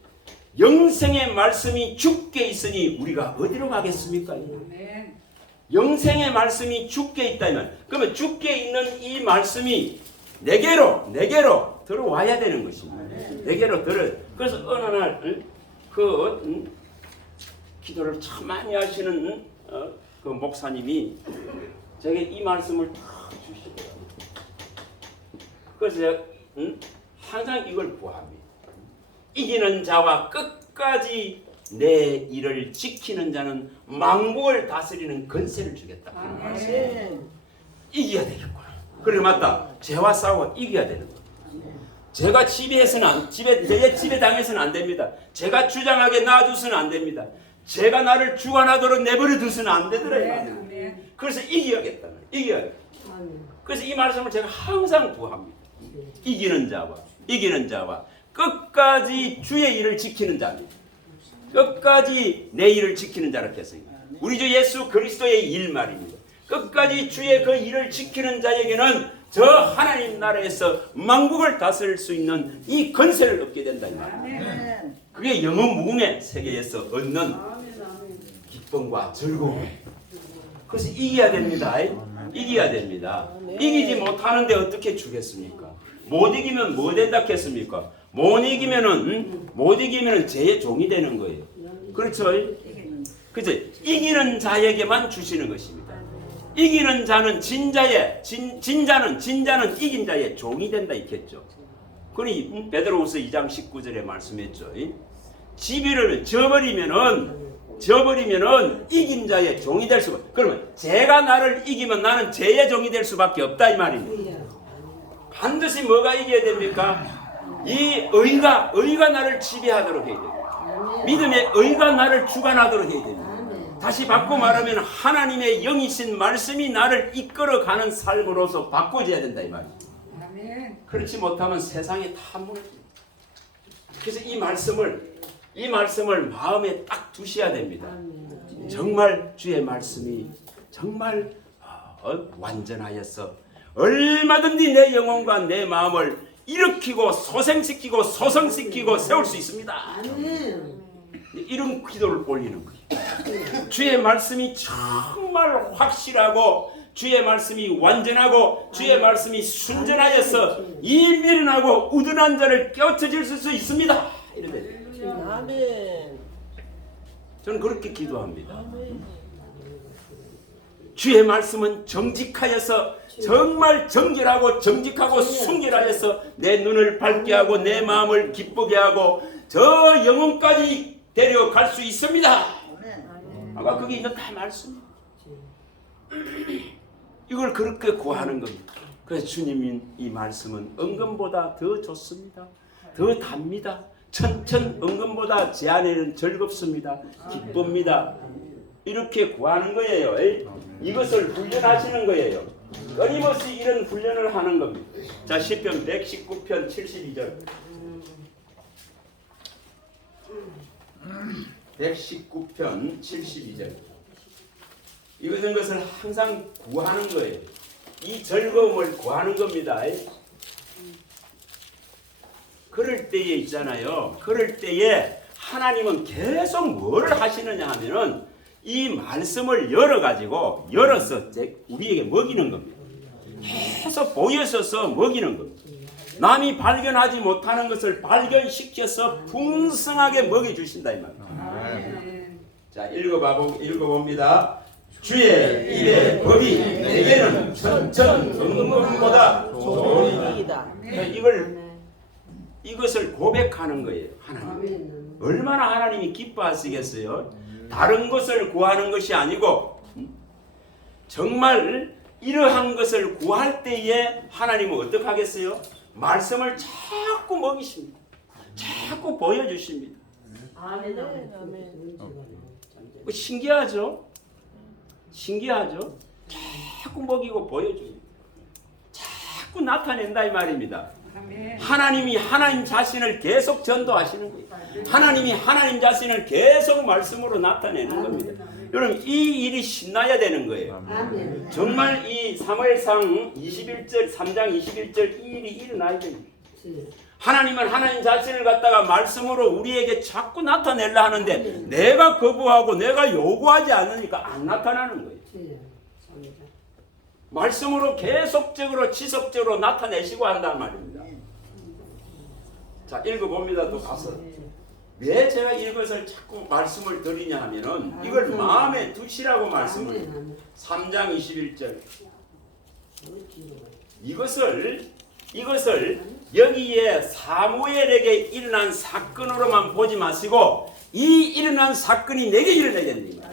영생의 말씀이 주께 있으니 우리가 어디로 가겠습니까? 영생의 말씀이 주께 있다면 그러면 주께 있는 이 말씀이 내게로 들어와야 되는 것입니다. 내게로 그래서 어느 날 기도를 참 많이 하시는 그 목사님이 제게 이 말씀을 다 주시더라고요. 그래서 제가 항상 이걸 구합니다. 이기는 자와 끝까지 내 일을 지키는 자는 만국을 다스리는 권세를 주겠다. 이겨야 되겠구나. 그래 맞다. 죄와 싸우고 이겨야 되는 거예요. 제가 내 집에 당해서는 안 됩니다. 제가 주장하게 놔두서는 안 됩니다. 제가 나를 주관하도록 내버려 두서는 안 되더라고요. 그래서 이겨야겠다. 그래서 이 말씀을 제가 항상 구합니다. 이기는 자와 끝까지 주의 일을 지키는 자입니다. 끝까지 내 일을 지키는 자라 했습니다. 우리 주 예수 그리스도의 일 말입니다. 끝까지 주의 그 일을 지키는 자에게는 저 하나님 나라에서 만국을 다스릴 수 있는 이 권세를 얻게 된다 이 말입니다. 그게 영원 무궁의 세계에서 얻는 기쁨과 즐거움. 그래서 이겨야 됩니다. 이겨야 됩니다. 이기지 못하는데 어떻게 주겠습니까? 못 이기면 뭐 된다 했습니까? 못 이기면은 죄의 종이 되는 거예요. 그렇죠? 그래서 이기는 자에게만 주시는 것입니다. 이기는 자는 진자는 이긴 자의 종이 된다 했죠. 그러니 베드로후서 2장 19절에 말씀했죠. 지비를 져버리면은 이긴 자의 종이 될 수가. 그러면 죄가 나를 이기면 나는 죄의 종이 될 수밖에 없다 이 말입니다. 반드시 뭐가 이겨야 됩니까? 이 의가 나를 지배하도록 해야 됩니다. 믿음의 의가 나를 주관하도록 해야 됩니다. 다시 바꿔 말하면 하나님의 영이신 말씀이 나를 이끌어가는 삶으로서 바꿔져야 된다 이 말입니다. 그렇지 못하면 세상에 다 무너집니다. 그래서 이 말씀을 마음에 딱 두셔야 됩니다. 정말 주의 말씀이 정말 완전하였어. 얼마든지 내 영혼과 내 마음을 일으키고 소생시키고 소성시키고 세울 수 있습니다. 이런 기도를 올리는 거예요. 주의 말씀이 정말 확실하고 주의 말씀이 완전하고 주의 말씀이 순전하여서 이 미련하고 우둔한 자를 깨우쳐질 수 있습니다. 이런데 아멘. 저는 그렇게 기도합니다. 주의 말씀은 정직하여서 정말 정결하고 정직하고 순결하여서 내 눈을 밝게 하고 내 마음을 기쁘게 하고 저 영혼까지 데려갈 수 있습니다. 아까 거기 있는 다 말씀. 이걸 그렇게 구하는 겁니다. 그래서 주님인 이 말씀은 은금보다 더 좋습니다. 더 답니다. 천천 은금보다 제 안에는 즐겁습니다. 기쁩니다. 이렇게 구하는 거예요. 이것을 훈련하시는 거예요. 끊임없이 이런 훈련을 하는 겁니다. 자, 시편 119편 72절. 119편 72절. 이것은 것을 항상 구하는 거예요. 이 즐거움을 구하는 겁니다. 그럴 때에 있잖아요. 그럴 때에 하나님은 계속 뭐를 하시느냐 하면은 이 말씀을 열어서 우리에게 먹이는 겁니다. 계속 보여서서 먹이는 겁니다. 남이 발견하지 못하는 것을 발견시켜서 풍성하게 먹여주신다 이 말입니다. 자, 읽어봅니다. 주의 입의 법이 내게는 천천금보다 좋으리이다. 이것을 고백하는 거예요. 하나님 얼마나 하나님이 기뻐하시겠어요? 다른 것을 구하는 것이 아니고 정말 이러한 것을 구할 때에 하나님은 어떻게 하겠어요? 말씀을 자꾸 먹이십니다. 자꾸 보여주십니다. 아멘. 신기하죠? 자꾸 먹이고 보여줍니다. 자꾸 나타낸다 이 말입니다. 하나님이 하나님 자신을 계속 전도하시는 거예요. 하나님이 하나님 자신을 계속 말씀으로 나타내는 겁니다. 여러분 이 일이 신나야 되는 거예요. 정말 이 사무엘상 21절 3장 21절 이 일이 일어나야 됩니다. 하나님은 하나님 자신을 갖다가 말씀으로 우리에게 자꾸 나타내려 하는데 내가 거부하고 내가 요구하지 않으니까 안 나타나는 거예요. 말씀으로 계속적으로 지속적으로 나타내시고 한단 말입니다. 자, 읽어봅니다. 또 가서 왜 제가 이것을 자꾸 말씀을 드리냐 하면은 이걸 마음에 두시라고 말씀을 3장 21절 이것을 여기에 사무엘에게 일어난 사건으로만 보지 마시고 이 일어난 사건이 내게 일어나야 된다.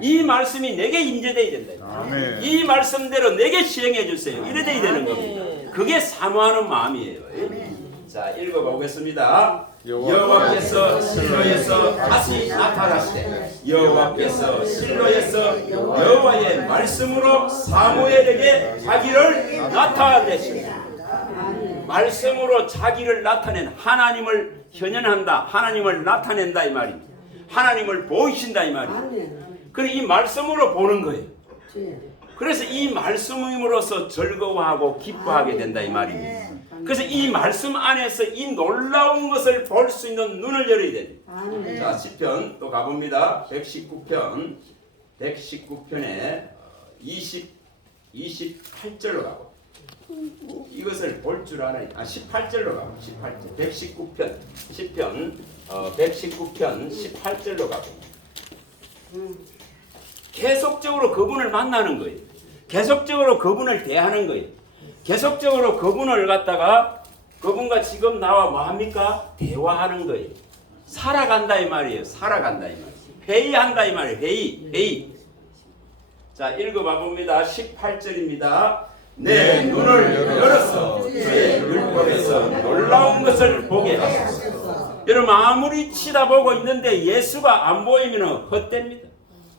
이 말씀이 내게 임재되어야 된다. 이 말씀대로 내게 시행해 주세요. 이래 돼야 되는 겁니다. 그게 사모하는 마음이에요. 자, 읽어보겠습니다. 여호와께서 실로에서 다시 나타나시되 여호와께서 실로에서 여호와의 말씀으로 사무엘에게 자기를 나타내십니다. 말씀으로 자기를 나타낸 하나님을 현현한다. 하나님을 나타낸다 이 말입니다. 하나님을 보이신다 이 말이에요. 아멘. 그래 이 말씀으로 보는 거예요. 네. 그래서 이 말씀으로서 즐거워하고 기뻐하게 된다 이 말입니다. 그래서 이 말씀 안에서 이 놀라운 것을 볼 수 있는 눈을 열어야 됩니다. 아멘. 자, 시편 또 가봅니다. 119편 119편에 28절로 가고 이것을 볼 줄 알아야 18절로 가고 18절 119편 시편 119편 18절로 가고 계속적으로 그분을 만나는 거예요. 계속적으로 그분을 대하는 거예요. 계속적으로 그분을 갖다가 그분과 지금 나와 뭐 합니까? 대화하는 거예요. 살아간다 이 말이에요. 살아간다 이 말이에요. 회의한다 이 말이에요. 회의. 자, 읽어봐 봅니다. 18절입니다. 내 눈을 열어서 주의 율법에서 놀라운 것을 보게 하소서. 여러분 아무리 치다보고 있는데 예수가 안 보이면 헛됩니다.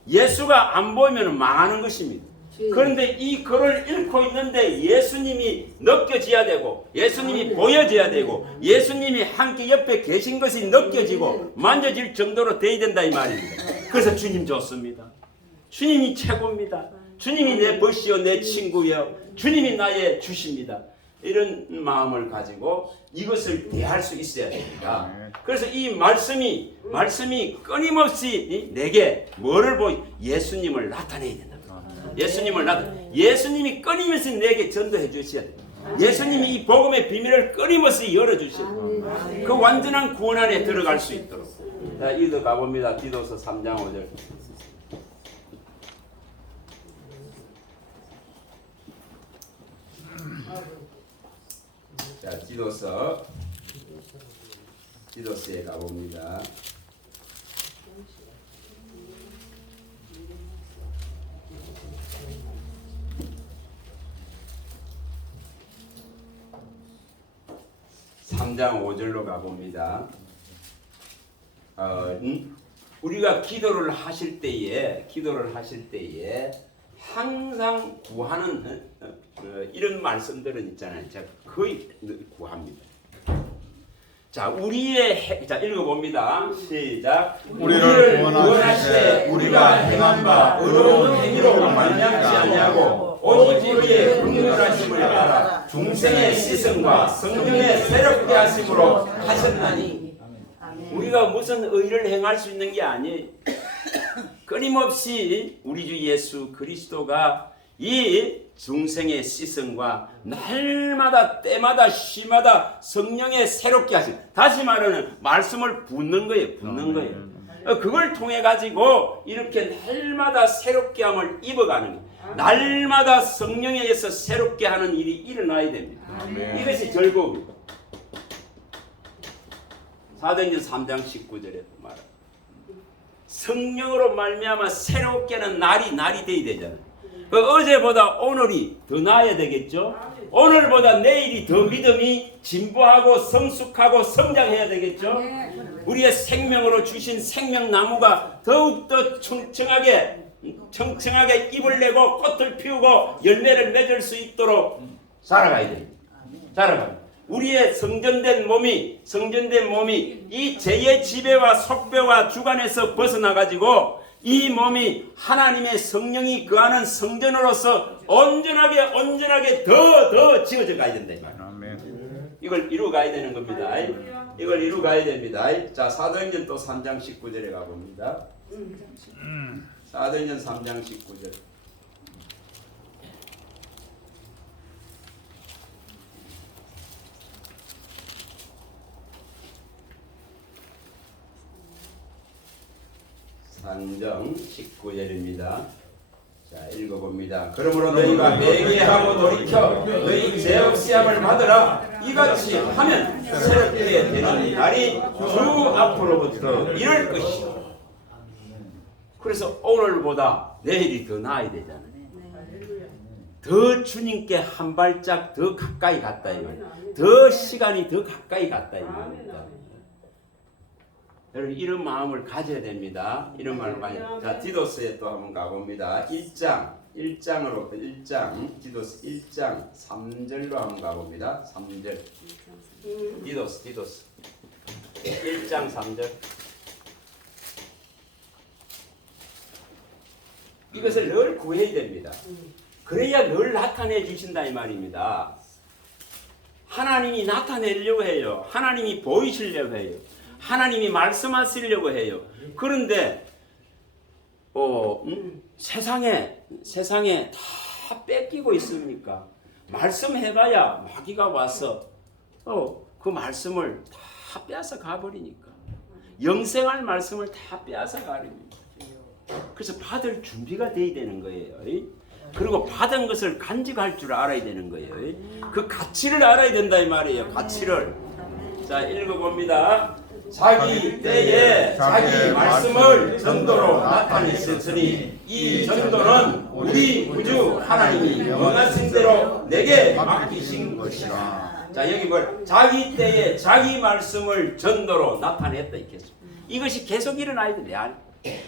예수가 안 보이면 망하는 것입니다. 그런데 이 글을 읽고 있는데 예수님이 느껴져야 되고 예수님이 보여져야 되고 예수님이 함께 옆에 계신 것이 느껴지고 만져질 정도로 돼야 된다 이 말입니다. 그래서 주님 좋습니다. 주님이 최고입니다. 주님이 내 벗이요 내 친구요. 주님이 나의 주십니다. 이런 마음을 가지고 이것을 대할 수 있어야 됩니다. 그래서 이 말씀이 끊임없이 내게 뭐를 예수님을 나타내야 된다. 예수님이 끊임없이 내게 전도해 주셔야 됩니다. 예수님이 이 복음의 비밀을 끊임없이 열어주셔야 됩니다. 그 완전한 구원 안에 들어갈 수 있도록. 자, 이도 가봅니다. 디도서 3장 5절. 자, 디도서에 가봅니다. (3장 5절로) 가봅니다. 우리가 기도를 하실 때에 항상 구하는 이런 말씀들은 있잖아요. 제가 거의 구합니다. 자, 자, 읽어봅니다. 시작. 우리를 구원하시되 우리가 행한 바 의로운 행위로 말미암지 아니하고 오직 우리의 긍휼하심을 따라 중생의 시선과 성령의 새롭게 하심으로 하셨나니. 우리가 무슨 의를 행할 수 있는 게 아니에요. 끊임없이 우리 주 예수 그리스도가 이 중생의 시선과 날마다 때마다 시마다 성령의 새롭게 하심. 다시 말하는 말씀을 붓는 거예요. 그걸 통해 가지고 이렇게 날마다 새롭게 함을 입어가는 거예요. 날마다 성령에 의해서 새롭게 하는 일이 일어나야 됩니다. 이것이 즐거움입니다. 사도행전 3장 19절에 말합니다. 성령으로 말미암아 새롭게 하는 날이 돼야 되잖아요. 어제보다 오늘이 더 나아야 되겠죠. 오늘보다 내일이 더 믿음이 진보하고 성숙하고 성장해야 되겠죠. 우리의 생명으로 주신 생명나무가 더욱더 청청하게 잎을 내고 꽃을 피우고 열매를 맺을 수 있도록 살아가야 됩니다. 우리의 성전된 몸이 이 죄의 지배와 속배와 주관에서 벗어나 가지고 이 몸이 하나님의 성령이 거하는 성전으로서 온전하게 더 지어져 가야 된다. 이걸 이루 가야 되는 겁니다. 이걸 이루 가야 됩니다. 자, 사도행전 또 3장 19절에 가봅니다. 사도행전 3장 19절. 산정 19절입니다. 자, 읽어봅니다. 그러므로 너희가 회개하고 돌이켜 너희 죄 없이 함을 받으라. 이같이 하면 새롭게 되는 날이 주 앞으로부터 이럴 것이다. 그래서 오늘보다 내일이 더 나아야 되잖아요. 더 주님께 한 발짝 더 가까이 갔다 이 말이에요. 더 시간이 더 가까이 갔다 이 말입니다. 여러분 이런 마음을 가져야 됩니다. 이런 마음을 가져야. 자, 디도스에 또 한번 가봅니다. 1장 디도스 1장 3절로 한번 가봅니다. 3절. 디도스 1장 3절. 이것을 늘 구해야 됩니다. 그래야 늘 나타내 주신다 이 말입니다. 하나님이 나타내려고 해요. 하나님이 보이시려고 해요. 하나님이 말씀하시려고 해요. 그런데 세상에 다 뺏기고 있으니까 말씀해봐야 마귀가 와서 그 말씀을 다 빼앗아 가버리니까 영생할 말씀을 다 빼앗아 가버립니다. 그래서 받을 준비가 돼야 되는 거예요. 그리고 받은 것을 간직할 줄 알아야 되는 거예요. 그 가치를 알아야 된다 이 말이에요. 가치를. 자, 읽어봅니다. 자기 때에 자기 말씀을 전도로 나타내셨으니 이 전도는 우리 구주 하나님이 원하신 대로 내게 맡기신 것이라. 자, 여기 뭘 자기 때에 자기 말씀을 전도로 나타냈다 이렇게. 이것이 계속 일어나야 돼.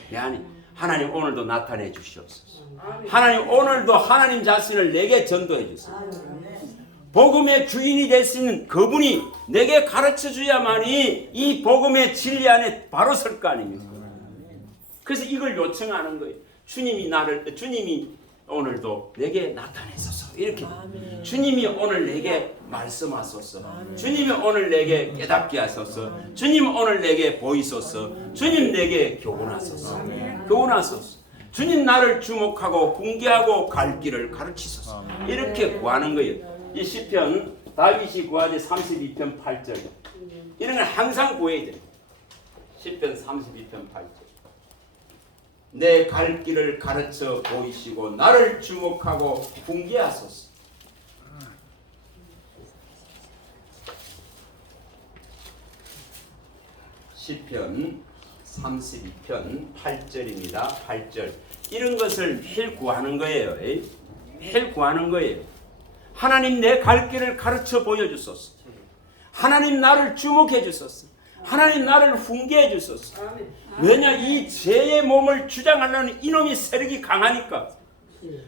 내 안에. 하나님 오늘도 나타내 주시옵소서. 하나님 오늘도 하나님 자신을 내게 전도해 주세요. 복음의 주인이 되시는 그분이 내게 가르쳐 줘야만이 이 복음의 진리 안에 바로 설 거 아닙니까? 그래서 이걸 요청하는 거예요. 주님이 오늘도 내게 나타내소서. 이렇게. 주님이 오늘 내게 말씀하소서. 주님이 오늘 내게 깨닫게 하소서. 주님 오늘 내게 보이소서. 주님 내게 교훈하소서. 교훈하소서. 주님 나를 주목하고 훈계하고 갈 길을 가르치소서. 이렇게 구하는 거예요. 이 시편 다윗이 구하되 32편 8절. 이런 걸 항상 구해야 돼요. 시편 32편 8절. 내 갈 길을 가르쳐 보이시고 나를 주목하고 훈계하소서. 시편 32편 8절입니다. 8절. 이런 것을 매일 구하는 거예요. 매일 구하는 거예요. 하나님 내 갈 길을 가르쳐 보여주소서. 하나님 나를 주목해 주소서. 하나님 나를 훈계해 주소서. 왜냐 이 죄의 몸을 주장하려는 이놈의 세력이 강하니까.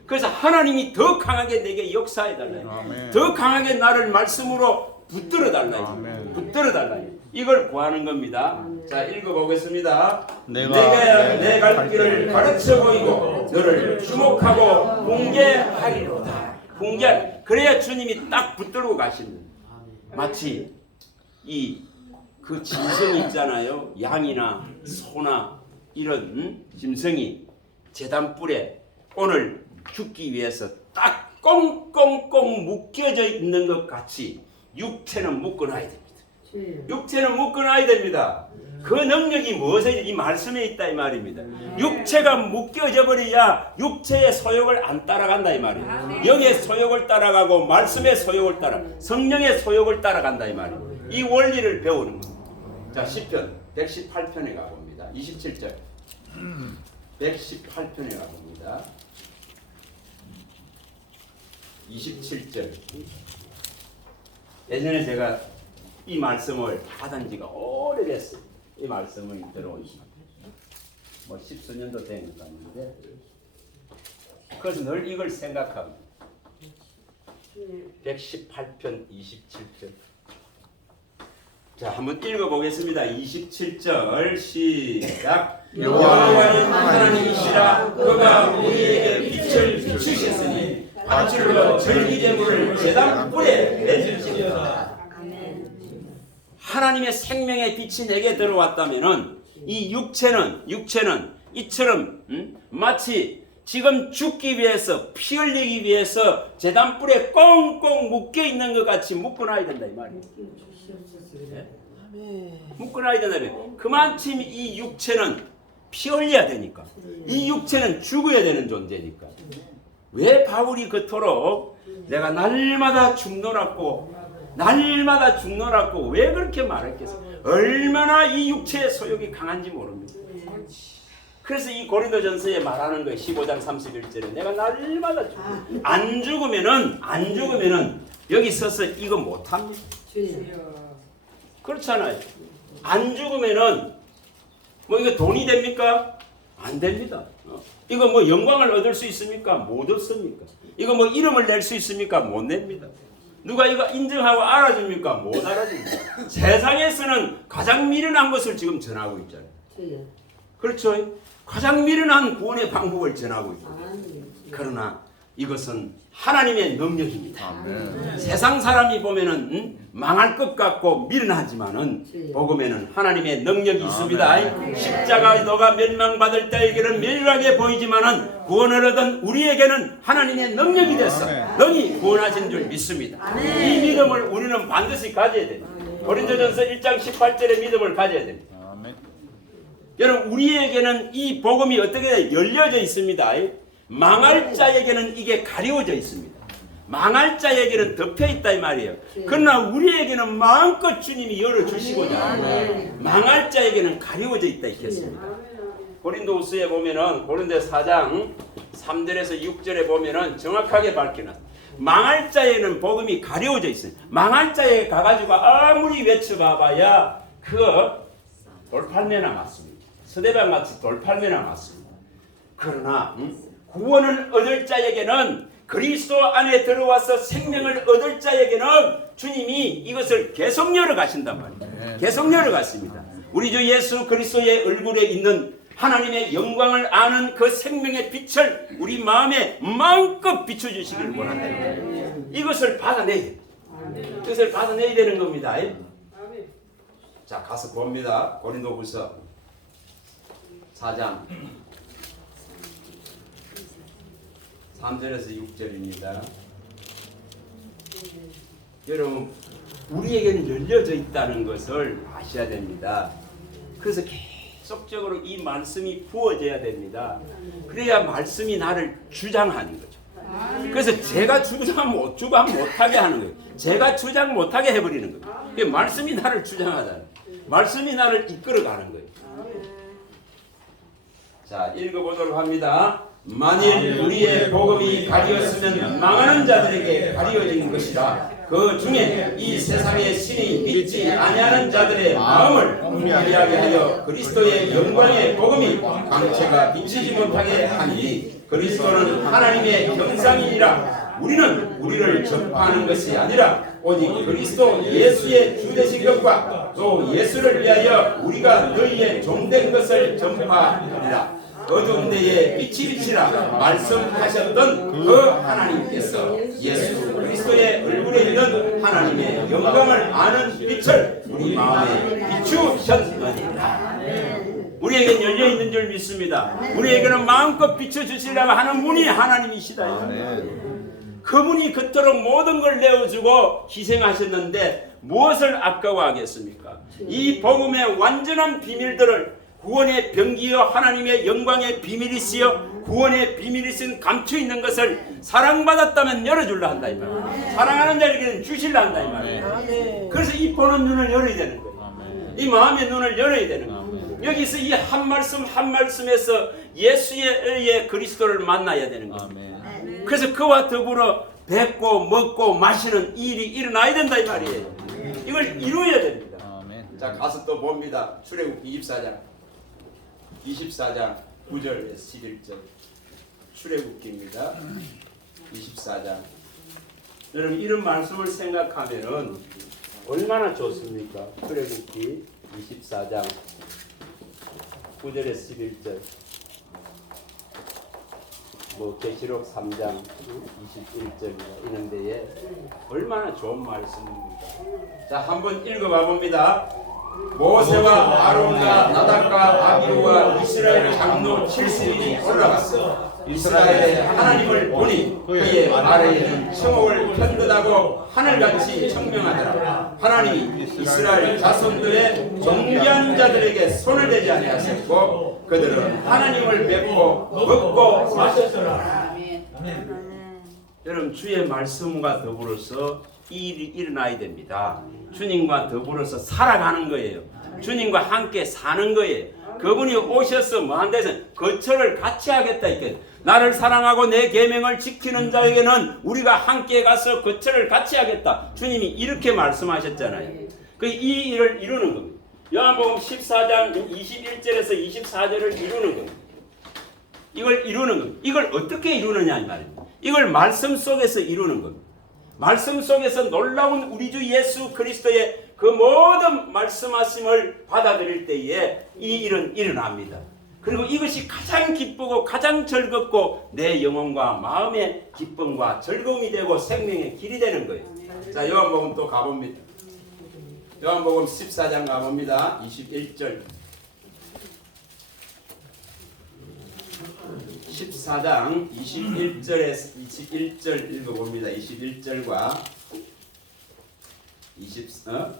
그래서 하나님이 더 강하게 내게 역사해 달라요. 더 강하게 나를 말씀으로 붙들어 달라요. 붙들어 달라요. 이걸 구하는 겁니다. 자, 읽어보겠습니다. 내가 내 갈 길을 가르쳐 보이고 너를 주목하고 훈계하리로다. 그래야 주님이 딱 붙들고 가시는. 마치 그 짐승이 있잖아요. 양이나 소나 이런 짐승이 제단불에 오늘 죽기 위해서 딱 꽁꽁꽁 묶여져 있는 것 같이 육체는 묶어놔야 됩니다. 육체는 묶어놔야 됩니다. 그 능력이 무엇에 이 말씀에 있다 이 말입니다. 육체가 묶여져 버려야 육체의 소욕을 안 따라간다 이 말이에요. 영의 소욕을 따라가고 말씀의 소욕을 따라 성령의 소욕을 따라간다 이 말이에요. 이 원리를 배우는 겁니다. 자, 시편 118편에 가봅니다. 27절 118편에 가봅니다. 27절. 예전에 제가 이 말씀을 받은 지가 오래됐어요. 이 말씀을 들어온 지 뭐 10수년도 된 것 같은데 그래서 늘 이걸 생각합니다. 118편 27편. 자, 한번 읽어보겠습니다. 27절 시작. 여호와는 하나님이시라. 그가 우리에게 빛을 비추셨으니 밧줄로 절기제물을 제단불에 내주시리로다. 하나님의 생명의 빛이 내게 들어왔다면은 이 육체는 이처럼 마치 지금 죽기 위해서 피 흘리기 위해서 제단불에 꽁꽁 묶여 있는 것 같이 묶어놔야 된다 이 말이에요. 묶어놔야 된다면 그만큼 이 육체는 피 흘려야 되니까 이 육체는 죽어야 되는 존재니까 왜 바울이 그토록 내가 날마다 죽노라고 왜 그렇게 말했겠어? 얼마나 이 육체의 소욕이 강한지 모릅니다. 그래서 이 고린도전서에 말하는 거예요. 15장 31절에 내가 날마다 안 죽으면은 여기 서서 이거 못합니다. 그렇잖아요. 안 죽으면은 뭐 이거 돈이 됩니까? 안 됩니다. 이거 뭐 영광을 얻을 수 있습니까? 못 얻습니까? 이거 뭐 이름을 낼 수 있습니까? 못 냅니다. 누가 이거 인정하고 알아줍니까? 못 알아줍니다. 세상에서는 가장 미련한 것을 지금 전하고 있잖아요. 그렇죠? 가장 미련한 구원의 방법을 전하고 있고, 그러나 이것은 하나님의 능력입니다. 세상 사람이 보면은 망할 것 같고 미련하지만은 복음에는 하나님의 능력이 있습니다. 십자가 너가 멸망받을 때에게는 멸하게 보이지만은 구원을 얻은 우리에게는 하나님의 능력이 됐어. 능히 구원하신 줄 믿습니다. 이 믿음을 우리는 반드시 가져야 됩니다. 고린도전서 1장 18절의 믿음을 가져야 됩니다. 여러분, 우리에게는 이 복음이 어떻게 열려져 있습니다. 망할 자에게는 이게 가려져 있습니다. 망할 자에게는 덮여 있다 이 말이에요. 그러나 우리에게는 마음껏 주님이 열어주시고자 망할 자에게는 가려져 있다 있겠습니다. 고린도후서에 보면은 고린도 4장 3절에서 6절에 보면은 정확하게 밝혀놨어요. 망할 자에는 복음이 가려져 있어요. 망할 자에 가가지고 아무리 외쳐봐봐야 그 돌팔매나 맞습니다. 서대방 같이 돌팔매나 맞습니다. 그러나 구원을 얻을 자에게는, 그리스도 안에 들어와서 생명을 얻을 자에게는 주님이 이것을 계속 열어가신단 말이에요. 계속 열어가십니다. 우리 주 예수 그리스도의 얼굴에 있는 하나님의 영광을 아는 그 생명의 빛을 우리 마음에 마음껏 비춰주시기를 원한다. 이것을 받아내야 돼요. 이것을 받아내야 되는 겁니다. 자, 가서 봅니다. 고린도후서 4장 3절에서 6절입니다. 여러분, 우리에게는 열려져 있다는 것을 아셔야 됩니다. 그래서 계속적으로 이 말씀이 부어져야 됩니다. 그래야 말씀이 나를 주장하는 거죠. 그래서 제가 주장 못하게 하는 거예요. 제가 주장 못하게 해버리는 거예요. 말씀이 나를 주장하잖아요. 말씀이 나를 이끌어가는 거예요. 자, 읽어보도록 합니다. 만일 우리의 복음이 가리었으면 망하는 자들에게 가리어진 것이라. 그 중에 이 세상의 신이 믿지 아니하는 자들의 마음을 음미하게 하여 그리스도의 영광의 복음이 광채가 비치지 못하게 하니, 그리스도는 하나님의 형상이니라. 우리는 우리를 전파하는 것이 아니라 오직 그리스도 예수의 주되신 것과 또 예수를 위하여 우리가 너희의 종된 것을 전파하리라. 어두운 데에 빛이 비치라 말씀하셨던 그 하나님께서 예수 그리스도의 얼굴에 있는 하나님의 영광을 아는 빛을 우리 마음에 비추셨느니라. 우리에겐 열려있는 줄 믿습니다. 우리에게는 마음껏 비춰주시려고 하는 분이 하나님이시다. 그분이 그토록 모든 걸 내어주고 희생하셨는데 무엇을 아까워하겠습니까? 이 복음의 완전한 비밀들을, 구원의 병기여 하나님의 영광의 비밀이시여 구원의 비밀이신 감춰있는 것을 사랑받았다면 열어줄라 한다 이 말이에요. 사랑하는 자에게는 주실라 한다 이 말이에요. 그래서 이 보는 눈을 열어야 되는 거예요. 이 마음의 눈을 열어야 되는 거예요. 여기서 이 한 말씀 한 말씀에서 예수의 그리스도를 만나야 되는 거예요. 그래서 그와 더불어 뵙고 먹고 마시는 일이 일어나야 된다 이 말이에요. 이걸 이루어야 됩니다. 자, 가서 또 봅니다. 출애굽기 24장 9절에서 11절 출애굽기입니다. 24장. 여러분, 이런 말씀을 생각하면은 얼마나 좋습니까? 출애굽기 24장 9절에서 11절, 계시록 3장 21절이나 이런 데에 얼마나 좋은 말씀입니다. 자, 한번 읽어봐 봅니다. 모세와 아론과 나답과 아비후와 이스라엘 장로 70인이 올라갔어. 이스라엘의 하나님을 보니 그의 아래에는 청옥을 편듯하고 하늘같이 청명하더라. 하나님이 이스라엘 자손들의 존귀한 자들에게 손을 대지 아니하셨고 그들은 하나님을 뵙고 먹고 마셨더라. 여러분, 주의 말씀과 더불어서 이 일이 일어나야 됩니다. 주님과 더불어서 살아가는 거예요. 주님과 함께 사는 거예요. 그분이 오셔서 뭐한 데서 거처를 같이 하겠다 이렇게. 나를 사랑하고 내 계명을 지키는 자에게는 우리가 함께 가서 거처를 같이 하겠다. 주님이 이렇게 말씀하셨잖아요. 이 일을 이루는 겁니다. 요한복음 14장 21절에서 24절을 이루는 겁니다. 이걸 이루는 겁니다. 이걸 어떻게 이루느냐 이 말입니다. 이걸 말씀 속에서 이루는 겁니다. 말씀 속에서 놀라운 우리 주 예수 그리스도의 그 모든 말씀하심을 받아들일 때에 이 일은 일어납니다. 그리고 이것이 가장 기쁘고 가장 즐겁고 내 영혼과 마음의 기쁨과 즐거움이 되고 생명의 길이 되는 거예요. 자, 요한복음 또 가봅니다. 요한복음 14장 가봅니다. 21절. 14장 21절 읽어봅니다. 21절과 23,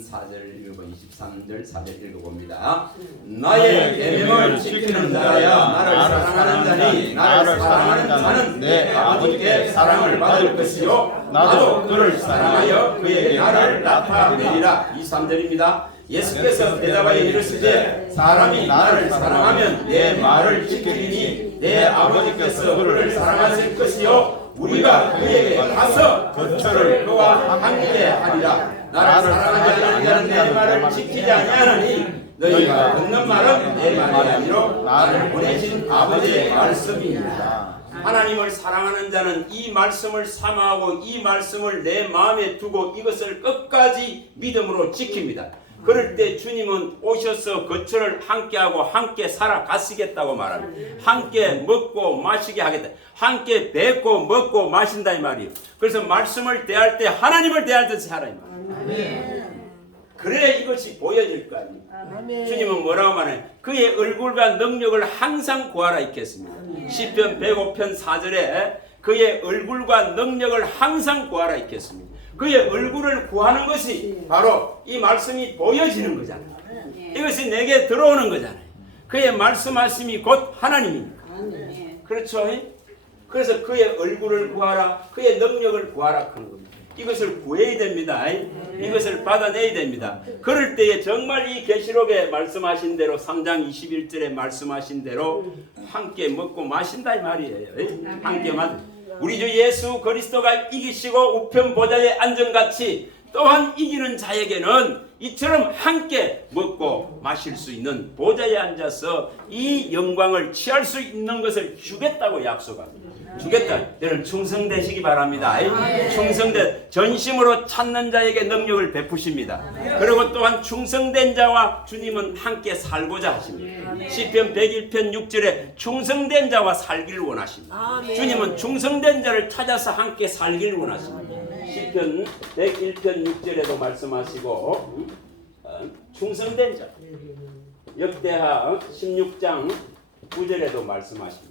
4절 읽어보 23절 4절 읽어봅니다. 나의 계명을 지키는 자야 나를 사랑하는 자니 나를 사랑하는 자는 내 아버지께 사랑을 받을 것이요 나도 그를 사랑하여 그에게 나를 나타내리라. 23절입니다. 예수께서 대답하여 이르시되 사람이 나를 사랑하면 내 말을 지키리니 내 아버지께서 그를 사랑하실 것이요 우리가 그에게 가서 거처를 그와 함께 하리라. 나를 사랑하지 않는 자는 내 말을 지키지 아니하나니 너희가 듣는 말은 내 말이 아니로 나를 보내신 아버지의 말씀이니라. 하나님을 사랑하는 자는 이 말씀을 삼아하고 이 말씀을 내 마음에 두고 이것을 끝까지 믿음으로 지킵니다. 그럴 때 주님은 오셔서 거처를 함께하고 함께 살아가시겠다고 말합니다. 함께 먹고 마시게 하겠다. 함께 뵙고 먹고 마신다 이 말이에요. 그래서 말씀을 대할 때 하나님을 대할 듯이 하라 이 말이에요. 그래야 이것이 보여질 거 아니에요. 주님은 뭐라고 말해요? 그의 얼굴과 능력을 항상 구하라 있겠습니다. 시편 105편 4절에 그의 얼굴과 능력을 항상 구하라 있겠습니다. 그의 얼굴을 구하는 것이 바로 이 말씀이 보여지는 거잖아요. 이것이 내게 들어오는 거잖아요. 그의 말씀하심이 곧 하나님입니까? 그렇죠? 그래서 그의 얼굴을 구하라, 그의 능력을 구하라 하는 겁니다. 이것을 구해야 됩니다. 이것을 받아내야 됩니다. 그럴 때에 정말 이 계시록에 말씀하신 대로 3장 21절에 말씀하신 대로 함께 먹고 마신다 이 말이에요. 함께 우리 주 예수 그리스도가 이기시고 우편 보좌에 앉은같이 또한 이기는 자에게는 이처럼 함께 먹고 마실 수 있는 보좌에 앉아서 이 영광을 취할 수 있는 것을 주겠다고 약속합니다. 주겠다. 여러분 충성되시기 바랍니다. 충성된 전심으로 찾는 자에게 능력을 베푸십니다. 그리고 또한 충성된 자와 주님은 함께 살고자 하십니다. 시편 101편 6절에 충성된 자와 살기를 원하십니다. 주님은 충성된 자를 찾아서 함께 살기를 원하십니다. 시편 101편 6절에도 말씀하시고 충성된 자 역대하 16장 9절에도 말씀하십니다.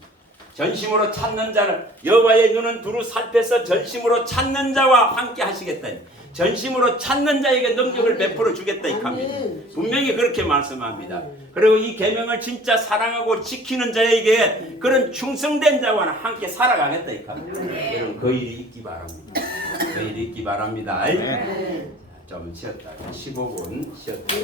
전심으로 찾는 자는 여호와의 눈은 두루 살펴서 전심으로 찾는 자와 함께 하시겠다. 전심으로 찾는 자에게 능력을 베풀어 주겠다 이 합니다. 분명히 그렇게 말씀합니다. 그리고 이 계명을 진짜 사랑하고 지키는 자에게 그런 충성된 자와 함께 살아가겠다 이 합니다. 여러분 그 일이 있기 바랍니다. 그 일이 있기 바랍니다. 좀 쉬었다. 15분 쉬었다.